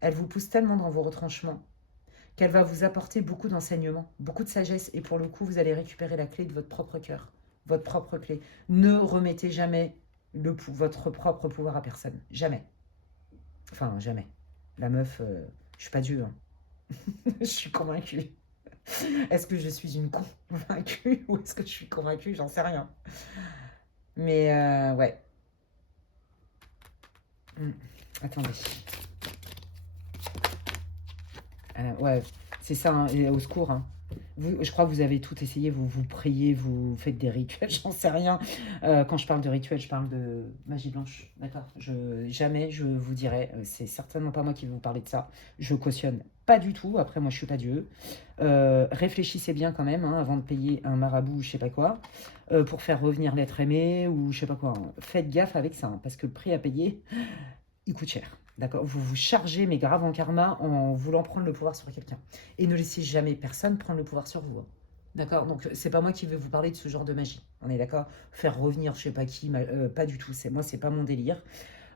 elle vous pousse tellement dans vos retranchements qu'elle va vous apporter beaucoup d'enseignements, beaucoup de sagesse. Et pour le coup, vous allez récupérer la clé de votre propre cœur, votre propre clé. Ne remettez jamais votre propre pouvoir à personne. Jamais. Enfin, jamais. La meuf, je suis pas Dieu, hein. Je suis convaincue. Est-ce que je suis une convaincue ou est-ce que je suis convaincue? J'en sais rien. Mais ouais. Hmm. Attendez. Ouais, c'est ça, hein, et au secours, hein. Je crois que vous avez tout essayé, vous priez, vous faites des rituels, j'en sais rien. Quand je parle de rituels, je parle de magie blanche, d'accord? Jamais je vous dirai, c'est certainement pas moi qui vais vous parler de ça. Je cautionne pas du tout, après moi je suis pas Dieu. Réfléchissez bien quand même, hein, avant de payer un marabout ou je sais pas quoi, pour faire revenir l'être aimé ou je sais pas quoi, hein. Faites gaffe avec ça, hein, parce que le prix à payer, il coûte cher. D'accord? Vous vous chargez, mais grave en karma, en voulant prendre le pouvoir sur quelqu'un. Et ne laissez jamais personne prendre le pouvoir sur vous, hein. D'accord? Donc, c'est pas moi qui vais vous parler de ce genre de magie. On est d'accord? Faire revenir je sais pas qui, pas du tout. Moi, c'est pas mon délire.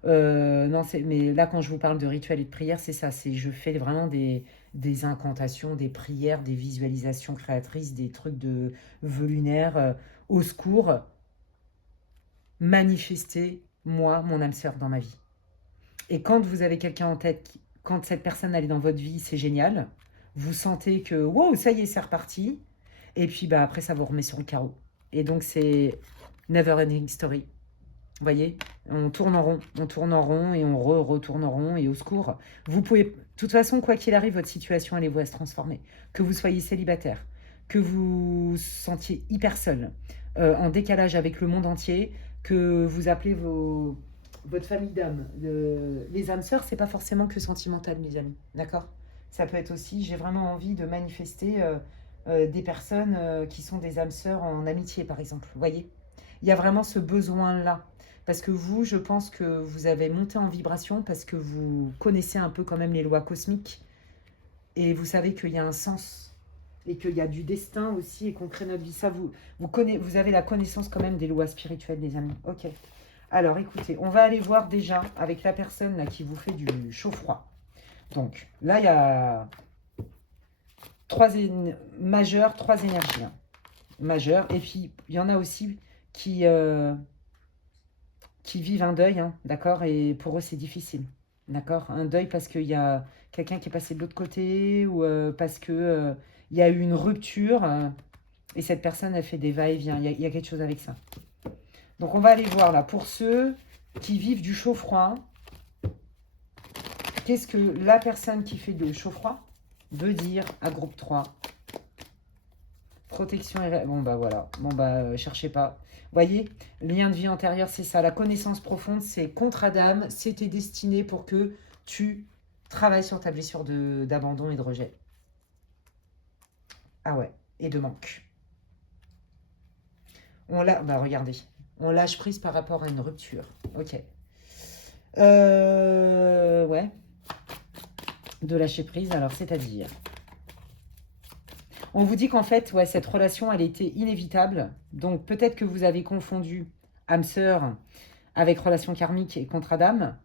Non, mais là, quand je vous parle de rituels et de prières, c'est ça. Je fais vraiment des incantations, des prières, des visualisations créatrices, des trucs de vœux lunaires. Au secours, manifestez, moi, mon âme sœur dans ma vie. Et quand vous avez quelqu'un en tête, quand cette personne elle est dans votre vie, c'est génial. Vous sentez que, wow, ça y est, c'est reparti. Et puis bah, après, ça vous remet sur le carreau. Et donc, c'est never ending story. Vous voyez, on tourne en rond et on retourne en rond et au secours. Vous pouvez, de toute façon, quoi qu'il arrive, votre situation, allez vous se transformer. Que vous soyez célibataire, que vous sentiez hyper seul, en décalage avec le monde entier, que vous appelez votre famille d'âmes. Les âmes sœurs, c'est pas forcément que sentimental, mes amis. D'accord? Ça peut être aussi, j'ai vraiment envie de manifester des personnes qui sont des âmes sœurs en amitié, par exemple. Vous voyez? Il y a vraiment ce besoin-là. Parce que vous, je pense que vous avez monté en vibration parce que vous connaissez un peu quand même les lois cosmiques et vous savez qu'il y a un sens et qu'il y a du destin aussi et qu'on crée notre vie. Ça, vous avez la connaissance quand même des lois spirituelles, les amis. Ok. Alors, écoutez, on va aller voir déjà avec la personne là, qui vous fait du chaud-froid. Donc, là, il y a trois majeures, trois énergies, hein, majeures. Et puis, il y en a aussi qui vivent un deuil, hein, d'accord? Et pour eux, c'est difficile, d'accord? Un deuil parce qu'il y a quelqu'un qui est passé de l'autre côté ou parce que il y a eu une rupture et cette personne, elle fait des va-et-vient. Il y a quelque chose avec ça. Donc, on va aller voir là. Pour ceux qui vivent du chaud-froid, qu'est-ce que la personne qui fait de chaud-froid veut dire à groupe 3? Protection et... Bon, bah voilà. Bon, bah, cherchez pas. Voyez, lien de vie antérieur, c'est ça. La connaissance profonde, c'est contre Adam. C'était destiné pour que tu travailles sur ta blessure d'abandon et de rejet. Ah ouais, et de manque. Bah regardez, on lâche prise par rapport à une rupture. Ok. Ouais. De lâcher prise, alors c'est-à-dire... On vous dit qu'en fait, ouais, cette relation, elle était inévitable. Donc peut-être que vous avez confondu âme sœur avec relation karmique et contrat d'âme.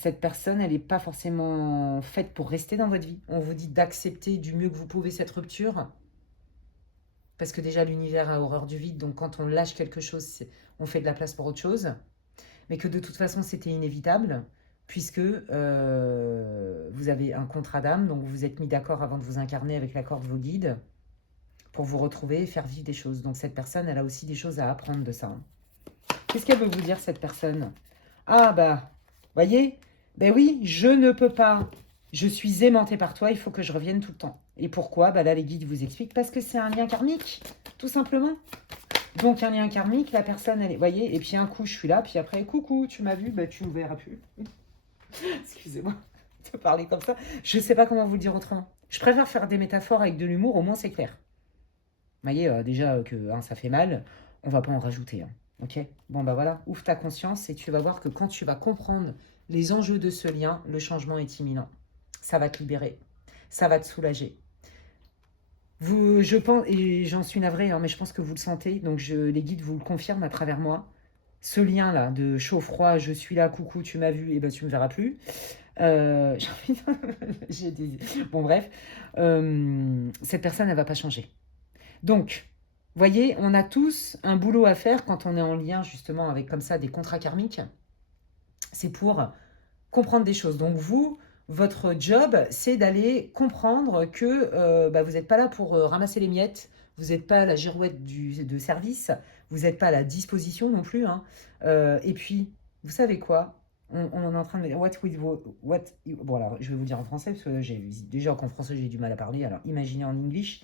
Cette personne, elle n'est pas forcément faite pour rester dans votre vie. On vous dit d'accepter du mieux que vous pouvez cette rupture. Parce que déjà, l'univers a horreur du vide. Donc quand on lâche quelque chose, on fait de la place pour autre chose. Mais que de toute façon, c'était inévitable. Puisque vous avez un contrat d'âme, donc vous êtes mis d'accord avant de vous incarner avec l'accord de vos guides pour vous retrouver et faire vivre des choses. Donc cette personne, elle a aussi des choses à apprendre de ça, hein. Qu'est-ce qu'elle veut vous dire, cette personne? Ah bah, voyez, ben oui, je ne peux pas. Je suis aimantée par toi, il faut que je revienne tout le temps. Et pourquoi? Bah là, les guides vous expliquent. Parce que c'est un lien karmique, tout simplement. Donc un lien karmique, la personne, elle est... Voyez, et puis un coup, je suis là, puis après, coucou, tu m'as vu, bah tu ne me verras plus. Excusez-moi de parler comme ça. Je ne sais pas comment vous le dire autrement. Je préfère faire des métaphores avec de l'humour, au moins c'est clair. Vous voyez, déjà que ça fait mal, on va pas en rajouter, hein. Ok? Bon, bah voilà, ouvre ta conscience et tu vas voir que quand tu vas comprendre les enjeux de ce lien, le changement est imminent. Ça va te libérer, ça va te soulager. Je pense, et j'en suis navrée, hein, mais je pense que vous le sentez, donc les guides vous le confirment à travers moi. Ce lien-là de chaud-froid, je suis là, coucou, tu m'as vu, et ben tu me verras plus. J'ai envie j'ai des bon bref, cette personne, elle va pas changer. Donc, voyez, on a tous un boulot à faire quand on est en lien justement avec comme ça des contrats karmiques. C'est pour comprendre des choses. Donc vous, votre job, c'est d'aller comprendre que bah, vous n'êtes pas là pour ramasser les miettes, vous n'êtes pas la girouette de service, vous n'êtes pas à la disposition non plus, hein. Et puis, vous savez quoi? On est en train de me dire, bon alors, je vais vous dire en français, parce que déjà qu'en français j'ai du mal à parler, alors imaginez en English.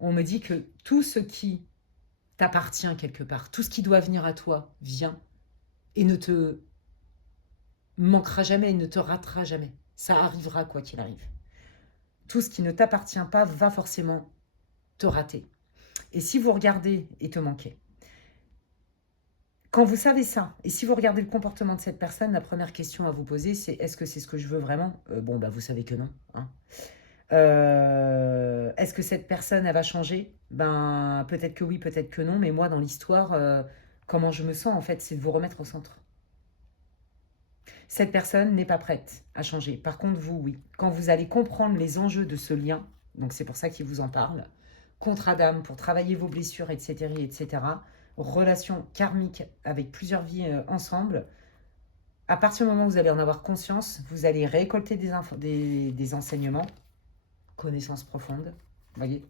On me dit que tout ce qui t'appartient quelque part, tout ce qui doit venir à toi, vient et ne te manquera jamais, il ne te ratera jamais. Ça arrivera quoi qu'il arrive. Tout ce qui ne t'appartient pas va forcément te rater. Et si vous regardez et te manquez, quand vous savez ça, et si vous regardez le comportement de cette personne, la première question à vous poser, c'est est-ce que c'est ce que je veux vraiment? Bon, bah vous savez que non, hein. Est-ce que cette personne, elle va changer? Ben, peut-être que oui, peut-être que non, mais moi, dans l'histoire, comment je me sens, en fait, c'est de vous remettre au centre. Cette personne n'est pas prête à changer. Par contre, vous, oui. Quand vous allez comprendre les enjeux de ce lien, donc c'est pour ça qu'il vous en parle, contrat d'âme pour travailler vos blessures, etc., etc., relation karmique avec plusieurs vies ensemble, à partir du moment où vous allez en avoir conscience, vous allez récolter des enseignements, connaissances profondes, voyez,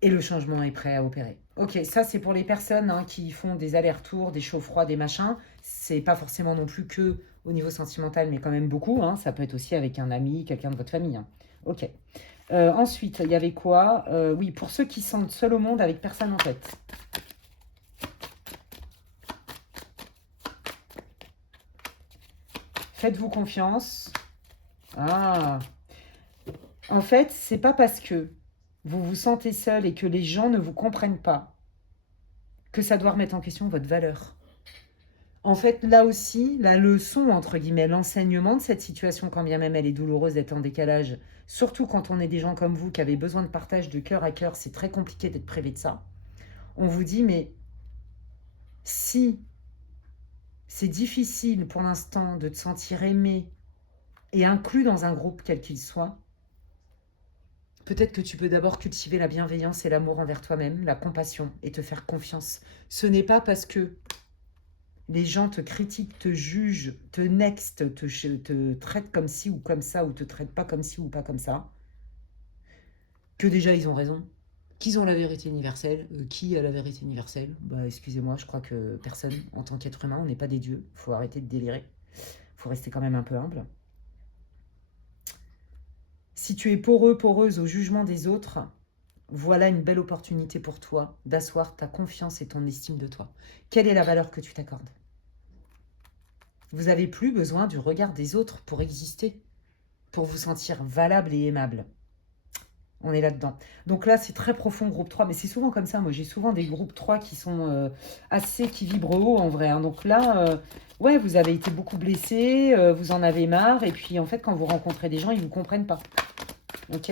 et le changement est prêt à opérer. Ok, ça c'est pour les personnes hein, qui font des allers-retours, des chauds-froids, des machins. C'est pas forcément non plus que au niveau sentimental, mais quand même beaucoup. Hein. Ça peut être aussi avec un ami, quelqu'un de votre famille. Hein. Ok. Ensuite, il y avait quoi? Oui, pour ceux qui sont seuls au monde avec personne en tête. Faites-vous confiance. Ah. En fait, c'est pas parce que vous vous sentez seul et que les gens ne vous comprennent pas que ça doit remettre en question votre valeur. En fait, là aussi, la leçon, entre guillemets, l'enseignement de cette situation, quand bien même elle est douloureuse d'être en décalage, surtout quand on est des gens comme vous qui avez besoin de partage de cœur à cœur, c'est très compliqué d'être privé de ça. On vous dit, mais si c'est difficile pour l'instant de te sentir aimé et inclus dans un groupe quel qu'il soit, peut-être que tu peux d'abord cultiver la bienveillance et l'amour envers toi-même, la compassion et te faire confiance. Ce n'est pas parce que les gens te critiquent, te jugent, te nextent, te traitent comme ci ou comme ça, ou te traitent pas comme ci ou pas comme ça, que déjà ils ont raison, qu'ils ont la vérité universelle. Qui a la vérité universelle? Bah excusez-moi, je crois que personne, en tant qu'être humain, on n'est pas des dieux. Faut arrêter de délirer. Faut rester quand même un peu humble. Si tu es poreux, poreuse au jugement des autres, voilà une belle opportunité pour toi d'asseoir ta confiance et ton estime de toi. Quelle est la valeur que tu t'accordes? Vous n'avez plus besoin du regard des autres pour exister, pour vous sentir valable et aimable. On est là-dedans. Donc là, c'est très profond, groupe 3, mais c'est souvent comme ça. Moi, j'ai souvent des groupes 3 qui sont qui vibrent haut en vrai. Hein. Donc là, ouais, vous avez été beaucoup blessé, vous en avez marre, et puis en fait, quand vous rencontrez des gens, ils ne vous comprennent pas. Ok?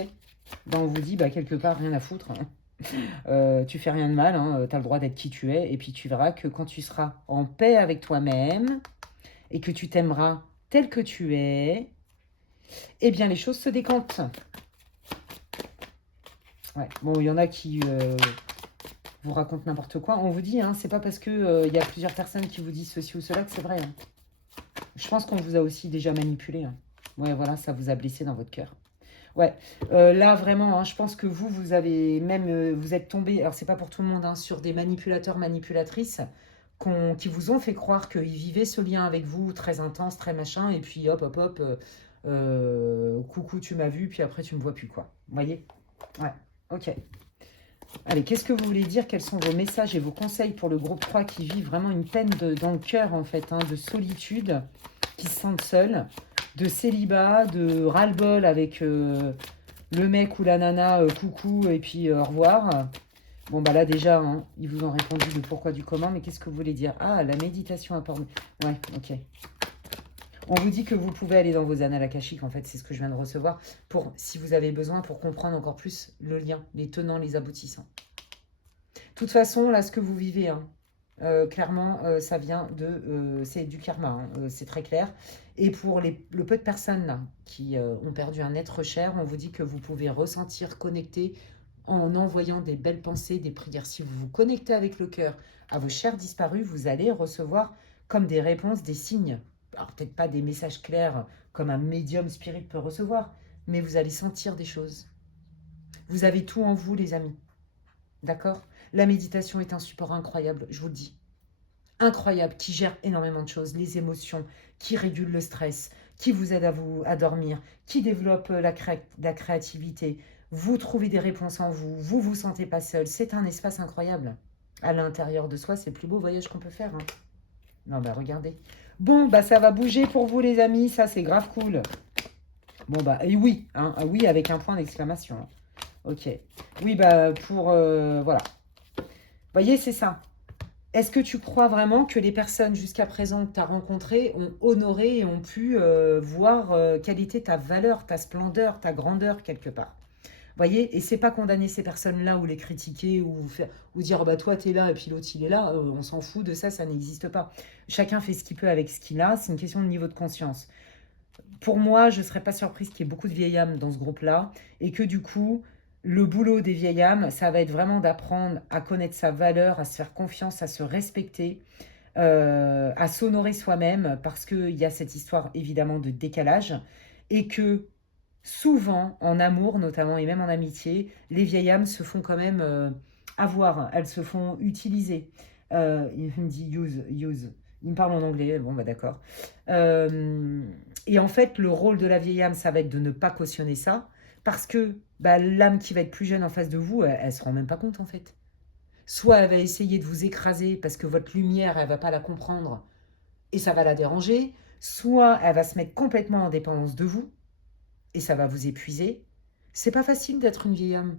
Ben, on vous dit, bah, quelque part, rien à foutre. Hein. Tu fais rien de mal, hein, tu as le droit d'être qui tu es, et puis tu verras que quand tu seras en paix avec toi-même, et que tu t'aimeras tel que tu es, eh bien, les choses se décantent. Ouais. Bon, il y en a qui vous racontent n'importe quoi. On vous dit, hein, c'est pas parce que y a plusieurs personnes qui vous disent ceci ou cela que c'est vrai. Hein. Je pense qu'on vous a aussi déjà manipulé. Hein. Ouais, voilà, ça vous a blessé dans votre cœur. Ouais, là vraiment, hein, je pense que vous avez même, vous êtes tombé, alors c'est pas pour tout le monde, hein, sur des manipulateurs, manipulatrices qui vous ont fait croire qu'ils vivaient ce lien avec vous, très intense, très machin, et puis hop, hop, hop, coucou, tu m'as vu, puis après tu me vois plus, quoi. Vous voyez? Ouais, ok. Allez, qu'est-ce que vous voulez dire? Quels sont vos messages et vos conseils pour le groupe 3 qui vit vraiment une peine dans le cœur, en fait, hein, de solitude, qui se sentent seuls, de célibat, de ras-le-bol avec le mec ou la nana, coucou, et puis au revoir. Bon, bah là, déjà, hein, ils vous ont répondu le pourquoi du comment, mais qu'est-ce que vous voulez dire? Ah, la méditation apporte... Ouais, ok. On vous dit que vous pouvez aller dans vos annales akashiques, en fait, c'est ce que je viens de recevoir, pour, si vous avez besoin, pour comprendre encore plus le lien, les tenants, les aboutissants. De toute façon, là, ce que vous vivez, hein, Clairement, ça vient de... c'est du karma, hein, c'est très clair. Et pour le peu de personnes là, qui ont perdu un être cher, on vous dit que vous pouvez ressentir, connecter en envoyant des belles pensées, des prières. Si vous vous connectez avec le cœur à vos chers disparus, vous allez recevoir comme des réponses, des signes. Alors peut-être pas des messages clairs comme un médium spirit peut recevoir, mais vous allez sentir des choses. Vous avez tout en vous, les amis. D'accord? La méditation est un support incroyable, je vous le dis. Incroyable, qui gère énormément de choses, les émotions, qui régule le stress, qui vous aide à dormir, qui développe la créativité. Vous trouvez des réponses en vous, vous vous sentez pas seul. C'est un espace incroyable. À l'intérieur de soi, c'est le plus beau voyage qu'on peut faire, hein. Non, bah regardez. Bon, bah ça va bouger pour vous, les amis. Ça, c'est grave cool. Bon, bah, et oui, hein, oui, avec un point d'exclamation, hein. Ok. Oui, bah, pour... voilà. Vous voyez, c'est ça. Est-ce que tu crois vraiment que les personnes jusqu'à présent que tu as rencontrées ont honoré et ont pu voir quelle était ta valeur, ta splendeur, ta grandeur quelque part? Voyez, et c'est pas condamner ces personnes-là ou les critiquer ou dire oh bah toi t'es là et puis l'autre il est là, on s'en fout de ça, ça n'existe pas. Chacun fait ce qu'il peut avec ce qu'il a, c'est une question de niveau de conscience. Pour moi, je ne serais pas surprise qu'il y ait beaucoup de vieilles âmes dans ce groupe-là et que du coup, le boulot des vieilles âmes, ça va être vraiment d'apprendre à connaître sa valeur, à se faire confiance, à se respecter, à s'honorer soi-même parce qu'il y a cette histoire évidemment de décalage et que souvent, en amour notamment et même en amitié, les vieilles âmes se font quand même avoir, elles se font utiliser. Il me dit use. Il me parle en anglais, bon bah d'accord. Et en fait, le rôle de la vieille âme, ça va être de ne pas cautionner ça, parce que bah, l'âme qui va être plus jeune en face de vous, elle se rend même pas compte en fait. Soit elle va essayer de vous écraser parce que votre lumière, elle va pas la comprendre et ça va la déranger, soit elle va se mettre complètement en dépendance de vous et ça va vous épuiser. C'est pas facile d'être une vieille âme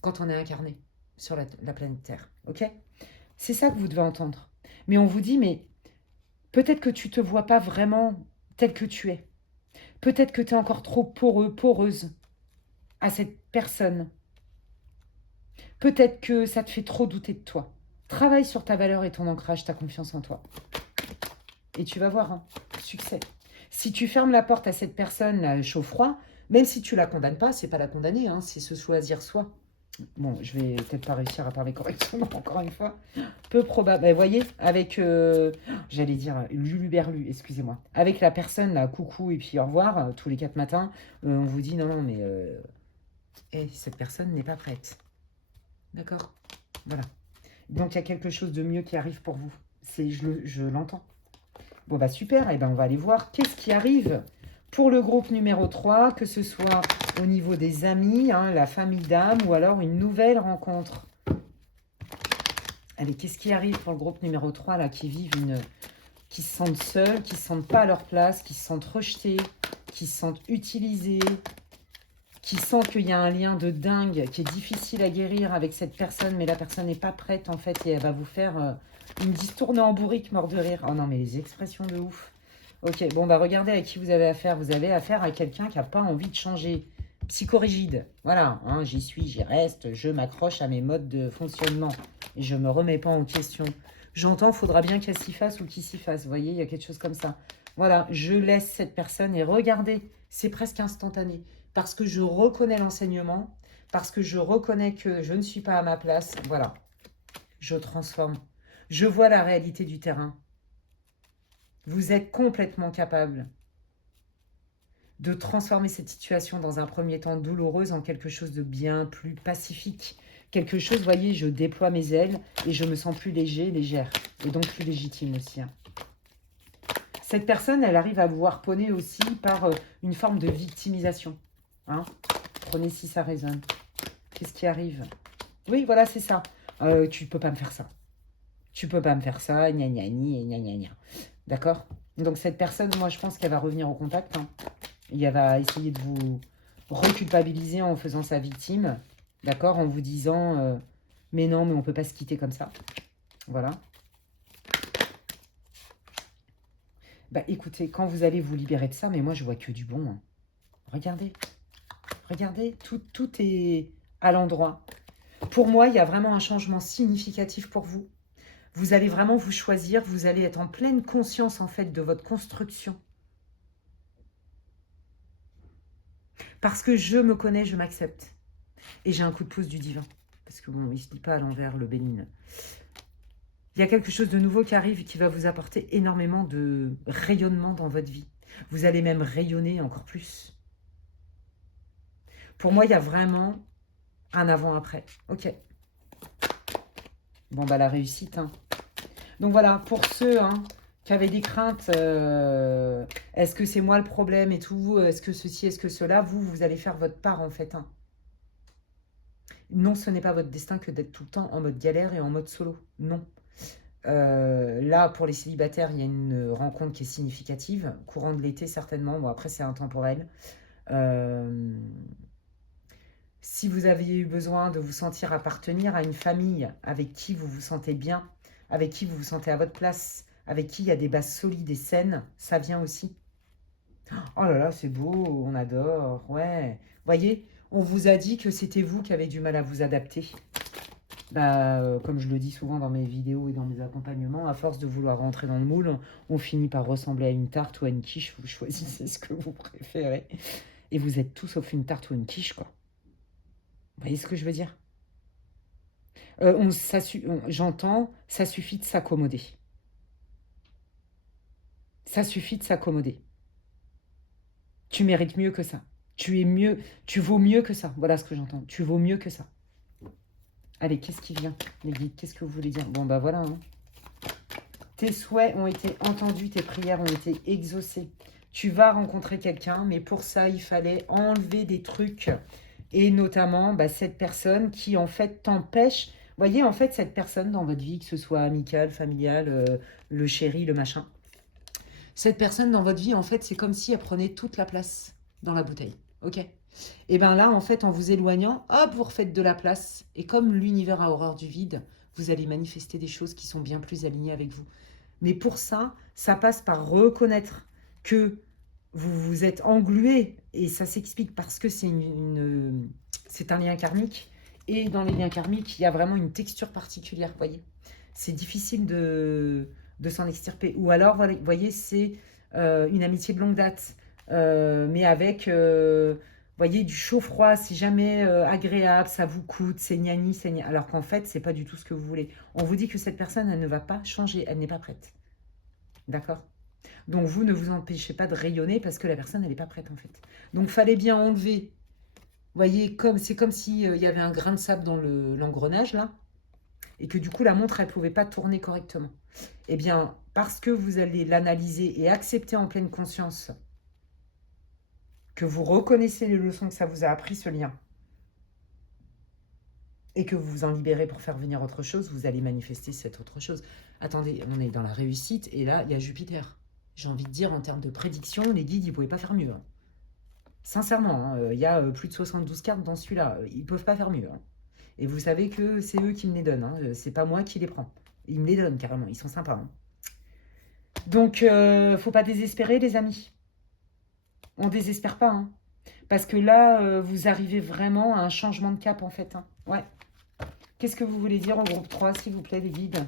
quand on est incarné sur la planète Terre, ok? C'est ça que vous devez entendre. Mais on vous dit, mais peut-être que tu te vois pas vraiment tel que tu es. Peut-être que tu es encore trop poreux, poreuse à cette personne. Peut-être que ça te fait trop douter de toi. Travaille sur ta valeur et ton ancrage, ta confiance en toi. Et tu vas voir, hein, succès. Si tu fermes la porte à cette personne chaud-froid, même si tu la condamnes pas, c'est pas la condamner, hein, c'est se choisir soi. Bon, je vais peut-être pas réussir à parler correctement, encore une fois. Peu probable. Vous voyez, avec, j'allais dire Luluberlu, excusez-moi. Avec la personne, là, coucou et puis au revoir, tous les 4 matins, on vous dit non, non, mais cette personne n'est pas prête. D'accord? Voilà. Donc, il y a quelque chose de mieux qui arrive pour vous. Je l'entends. Bon, bah super, et ben on va aller voir qu'est-ce qui arrive pour le groupe numéro 3, que ce soit au niveau des amis, hein, la famille d'âme, ou alors une nouvelle rencontre. Allez, qu'est-ce qui arrive pour le groupe numéro 3, là, qui se sentent seuls, qui ne se sentent pas à leur place, qui se sentent rejetés, qui se sentent utilisés, qui sentent qu'il y a un lien de dingue, qui est difficile à guérir avec cette personne, mais la personne n'est pas prête, en fait, et elle va vous faire une distournée en bourrique, mort de rire. Oh non, mais les expressions de ouf. Ok, bon, bah regardez à qui vous avez affaire. Vous avez affaire à quelqu'un qui n'a pas envie de changer. Psychorigide. Voilà, hein, j'y suis, j'y reste, je m'accroche à mes modes de fonctionnement. Et je ne me remets pas en question. J'entends, faudra bien qu'elle s'y fasse ou qu'il s'y fasse. Vous voyez, il y a quelque chose comme ça. Voilà, je laisse cette personne et regardez, c'est presque instantané. Parce que je reconnais l'enseignement, parce que je reconnais que je ne suis pas à ma place. Voilà, je transforme. Je vois la réalité du terrain. Vous êtes complètement capable de transformer cette situation dans un premier temps douloureuse en quelque chose de bien plus pacifique. Quelque chose, vous voyez, je déploie mes ailes et je me sens plus léger, légère. Et donc plus légitime aussi, hein. Cette personne, elle arrive à vous harponner aussi par une forme de victimisation, hein. Prenez si ça résonne. Qu'est-ce qui arrive? Oui, voilà, c'est ça. Tu peux pas me faire ça. Tu peux pas me faire ça, gna gna gna gna gna gna. D'accord? Donc cette personne, moi, je pense qu'elle va revenir au contact, hein. Et elle va essayer de vous reculpabiliser en faisant sa victime. D'accord? En vous disant, mais non, mais on peut pas se quitter comme ça. Voilà. Bah écoutez, quand vous allez vous libérer de ça, mais moi, je vois que du bon, hein. Regardez. Regardez, tout est à l'endroit. Pour moi, il y a vraiment un changement significatif pour vous. Vous allez vraiment vous choisir, vous allez être en pleine conscience, en fait, de votre construction. Parce que je me connais, je m'accepte. Et j'ai un coup de pouce du divin. Parce que bon, il ne se dit pas à l'envers, le bénin. Il y a quelque chose de nouveau qui arrive et qui va vous apporter énormément de rayonnement dans votre vie. Vous allez même rayonner encore plus. Pour moi, il y a vraiment un avant-après. Ok. Bon, bah la réussite. Hein. Donc voilà, pour ceux qui avaient des craintes, est-ce que c'est moi le problème et tout, est-ce que ceci, est-ce que cela, vous allez faire votre part en fait. Hein. Non, ce n'est pas votre destin que d'être tout le temps en mode galère et en mode solo. Non. Là, pour les célibataires, il y a une rencontre qui est significative. Courant de l'été, certainement. Bon, après, c'est intemporel. Si vous aviez eu besoin de vous sentir appartenir à une famille avec qui vous vous sentez bien, avec qui vous vous sentez à votre place, avec qui il y a des bases solides et saines, ça vient aussi. Oh là là, c'est beau, on adore, ouais. Voyez, on vous a dit que c'était vous qui avez du mal à vous adapter. Bah, comme je le dis souvent dans mes vidéos et dans mes accompagnements, à force de vouloir rentrer dans le moule, on finit par ressembler à une tarte ou à une quiche. Vous choisissez ce que vous préférez. Et vous êtes tout sauf une tarte ou une quiche, quoi. Vous voyez ce que je veux dire? J'entends, ça suffit de s'accommoder. Ça suffit de s'accommoder. Tu mérites mieux que ça. Tu es mieux, tu vaux mieux que ça. Voilà ce que j'entends. Tu vaux mieux que ça. Allez, qu'est-ce qui vient, les guides? Qu'est-ce que vous voulez dire? Bon, bah voilà. Hein. Tes souhaits ont été entendus, tes prières ont été exaucées. Tu vas rencontrer quelqu'un, mais pour ça, il fallait enlever des trucs. Et notamment, cette personne qui, en fait, t'empêche... Voyez, en fait, cette personne dans votre vie, que ce soit amicale, familiale, le chéri, le machin. Cette personne dans votre vie, en fait, c'est comme si elle prenait toute la place dans la bouteille. Ok? Et bien là, en fait, en vous éloignant, hop, vous refaites de la place. Et comme l'univers a horreur du vide, vous allez manifester des choses qui sont bien plus alignées avec vous. Mais pour ça, ça passe par reconnaître que vous vous êtes englué. Et ça s'explique parce que c'est c'est un lien karmique. Et dans les liens karmiques, il y a vraiment une texture particulière, vous voyez. C'est difficile de s'en extirper. Ou alors, vous voyez, c'est une amitié de longue date, mais avec, voyez, du chaud-froid, c'est jamais agréable, ça vous coûte, c'est gnani, c'est gnani. Alors qu'en fait, c'est pas du tout ce que vous voulez. On vous dit que cette personne, elle ne va pas changer, elle n'est pas prête. D'accord? Donc vous ne vous empêchez pas de rayonner parce que la personne, elle n'est pas prête en fait. Donc fallait bien enlever. Vous voyez, c'est comme s'il y avait un grain de sable dans l'engrenage là, et que du coup la montre, elle ne pouvait pas tourner correctement. Eh bien, parce que vous allez l'analyser et accepter en pleine conscience que vous reconnaissez les leçons que ça vous a appris, ce lien, et que vous vous en libérez pour faire venir autre chose, vous allez manifester cette autre chose. Attendez, on est dans la réussite, et là, il y a Jupiter. J'ai envie de dire, en termes de prédiction, les guides, ils ne pouvaient pas faire mieux. Hein. Sincèrement, il y a plus de 72 cartes dans celui-là. Ils ne peuvent pas faire mieux. Hein. Et vous savez que c'est eux qui me les donnent. Hein. C'est pas moi qui les prends. Ils me les donnent carrément. Ils sont sympas. Hein. Donc, faut pas désespérer, les amis. On désespère pas. Hein. Parce que là, vous arrivez vraiment à un changement de cap, en fait. Hein. Ouais. Qu'est-ce que vous voulez dire au groupe 3, s'il vous plaît, les guides?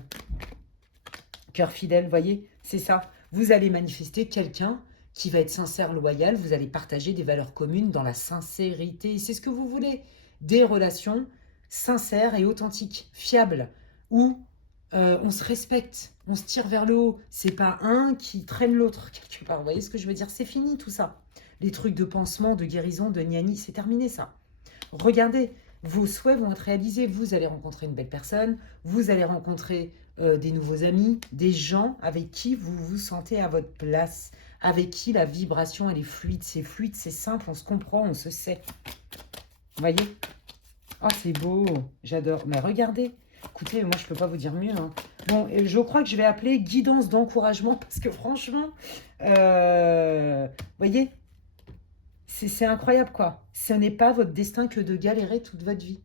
Cœur fidèle, voyez, c'est ça. Vous allez manifester quelqu'un qui va être sincère, loyal. Vous allez partager des valeurs communes dans la sincérité. C'est ce que vous voulez. Des relations sincères et authentiques, fiables, où on se respecte, on se tire vers le haut. C'est pas un qui traîne l'autre, quelque part. Vous voyez ce que je veux dire? C'est fini, tout ça. Les trucs de pansement, de guérison, de gnani, c'est terminé, ça. Regardez, vos souhaits vont être réalisés. Vous allez rencontrer une belle personne, vous allez rencontrer des nouveaux amis, des gens avec qui vous vous sentez à votre place, avec qui la vibration, elle est fluide, c'est simple, on se comprend, on se sait. Vous voyez? Oh, c'est beau, j'adore. Mais regardez, écoutez, moi, je ne peux pas vous dire mieux. Hein. Bon, je crois que je vais appeler guidance d'encouragement, parce que franchement, voyez, c'est incroyable, quoi. Ce n'est pas votre destin que de galérer toute votre vie.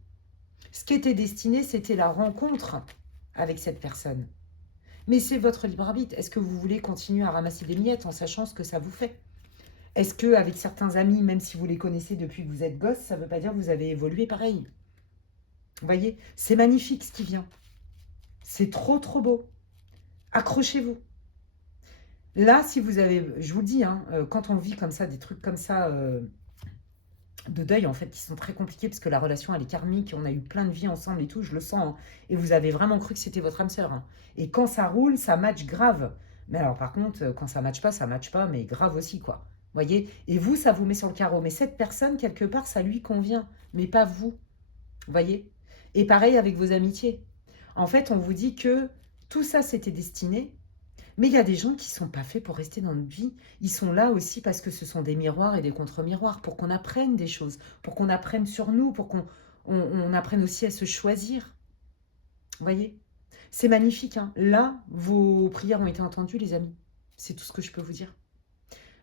Ce qui était destiné, c'était la rencontre avec cette personne. Mais c'est votre libre arbitre. Est-ce que vous voulez continuer à ramasser des miettes en sachant ce que ça vous fait? Est-ce qu'avec certains amis, même si vous les connaissez depuis que vous êtes gosse, ça ne veut pas dire que vous avez évolué pareil? Vous voyez, c'est magnifique ce qui vient. C'est trop, trop beau. Accrochez-vous. Là, si vous avez, je vous le dis, hein, quand on vit comme ça, des trucs comme ça, de deuil, en fait, qui sont très compliqués, parce que la relation, elle est karmique, on a eu plein de vies ensemble et tout, je le sens, hein, et vous avez vraiment cru que c'était votre âme sœur, hein. Et quand ça roule, ça match grave. Mais alors, par contre, quand ça match pas, mais grave aussi, quoi. Voyez? Et vous, ça vous met sur le carreau. Mais cette personne, quelque part, ça lui convient, mais pas vous. Voyez? Et pareil avec vos amitiés. En fait, on vous dit que tout ça, c'était destiné, mais il y a des gens qui ne sont pas faits pour rester dans notre vie. Ils sont là aussi parce que ce sont des miroirs et des contre-miroirs, pour qu'on apprenne des choses, pour qu'on apprenne sur nous, pour qu'on apprenne aussi à se choisir. Vous voyez? C'est magnifique, hein. Là, vos prières ont été entendues, les amis. C'est tout ce que je peux vous dire.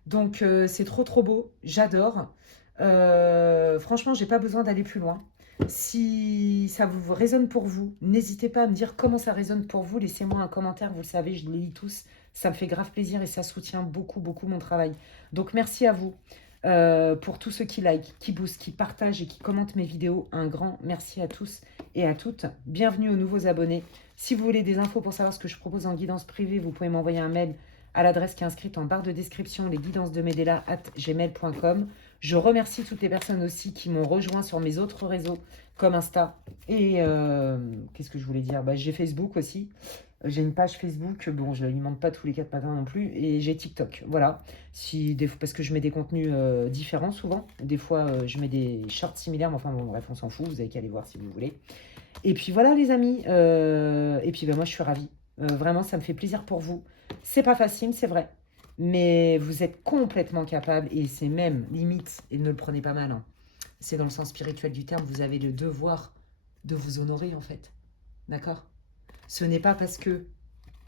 Donc, c'est trop, trop beau. J'adore. Franchement, j'ai pas besoin d'aller plus loin. Si ça vous résonne pour vous, n'hésitez pas à me dire comment ça résonne pour vous. Laissez-moi un commentaire, vous le savez, je les lis tous. Ça me fait grave plaisir et ça soutient beaucoup, beaucoup mon travail. Donc, merci à vous pour tous ceux qui like, qui boostent, qui partagent et qui commentent mes vidéos. Un grand merci à tous et à toutes. Bienvenue aux nouveaux abonnés. Si vous voulez des infos pour savoir ce que je propose en guidance privée, vous pouvez m'envoyer un mail à l'adresse qui est inscrite en barre de description, lesguidancesdemedela@gmail.com. Je remercie toutes les personnes aussi qui m'ont rejoint sur mes autres réseaux comme Insta et qu'est-ce que je voulais dire, j'ai Facebook aussi. J'ai une page Facebook, bon, je ne l'alimente pas tous les 4 matins non plus, et j'ai TikTok, voilà. Parce que je mets des contenus différents souvent. Des fois, je mets des shorts similaires, mais enfin, bon, bref, on s'en fout, vous avez qu'à aller voir si vous voulez. Et puis voilà, les amis. Et puis, moi, je suis ravie. Vraiment, ça me fait plaisir pour vous. C'est pas facile, c'est vrai. Mais vous êtes complètement capable, et c'est même limite, et ne le prenez pas mal, hein. C'est dans le sens spirituel du terme, vous avez le devoir de vous honorer, en fait. D'accord? Ce n'est pas parce que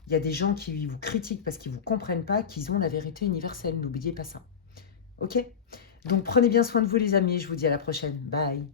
il y a des gens qui vous critiquent parce qu'ils ne vous comprennent pas qu'ils ont la vérité universelle. N'oubliez pas ça. Ok? Donc prenez bien soin de vous, les amis. Je vous dis à la prochaine. Bye.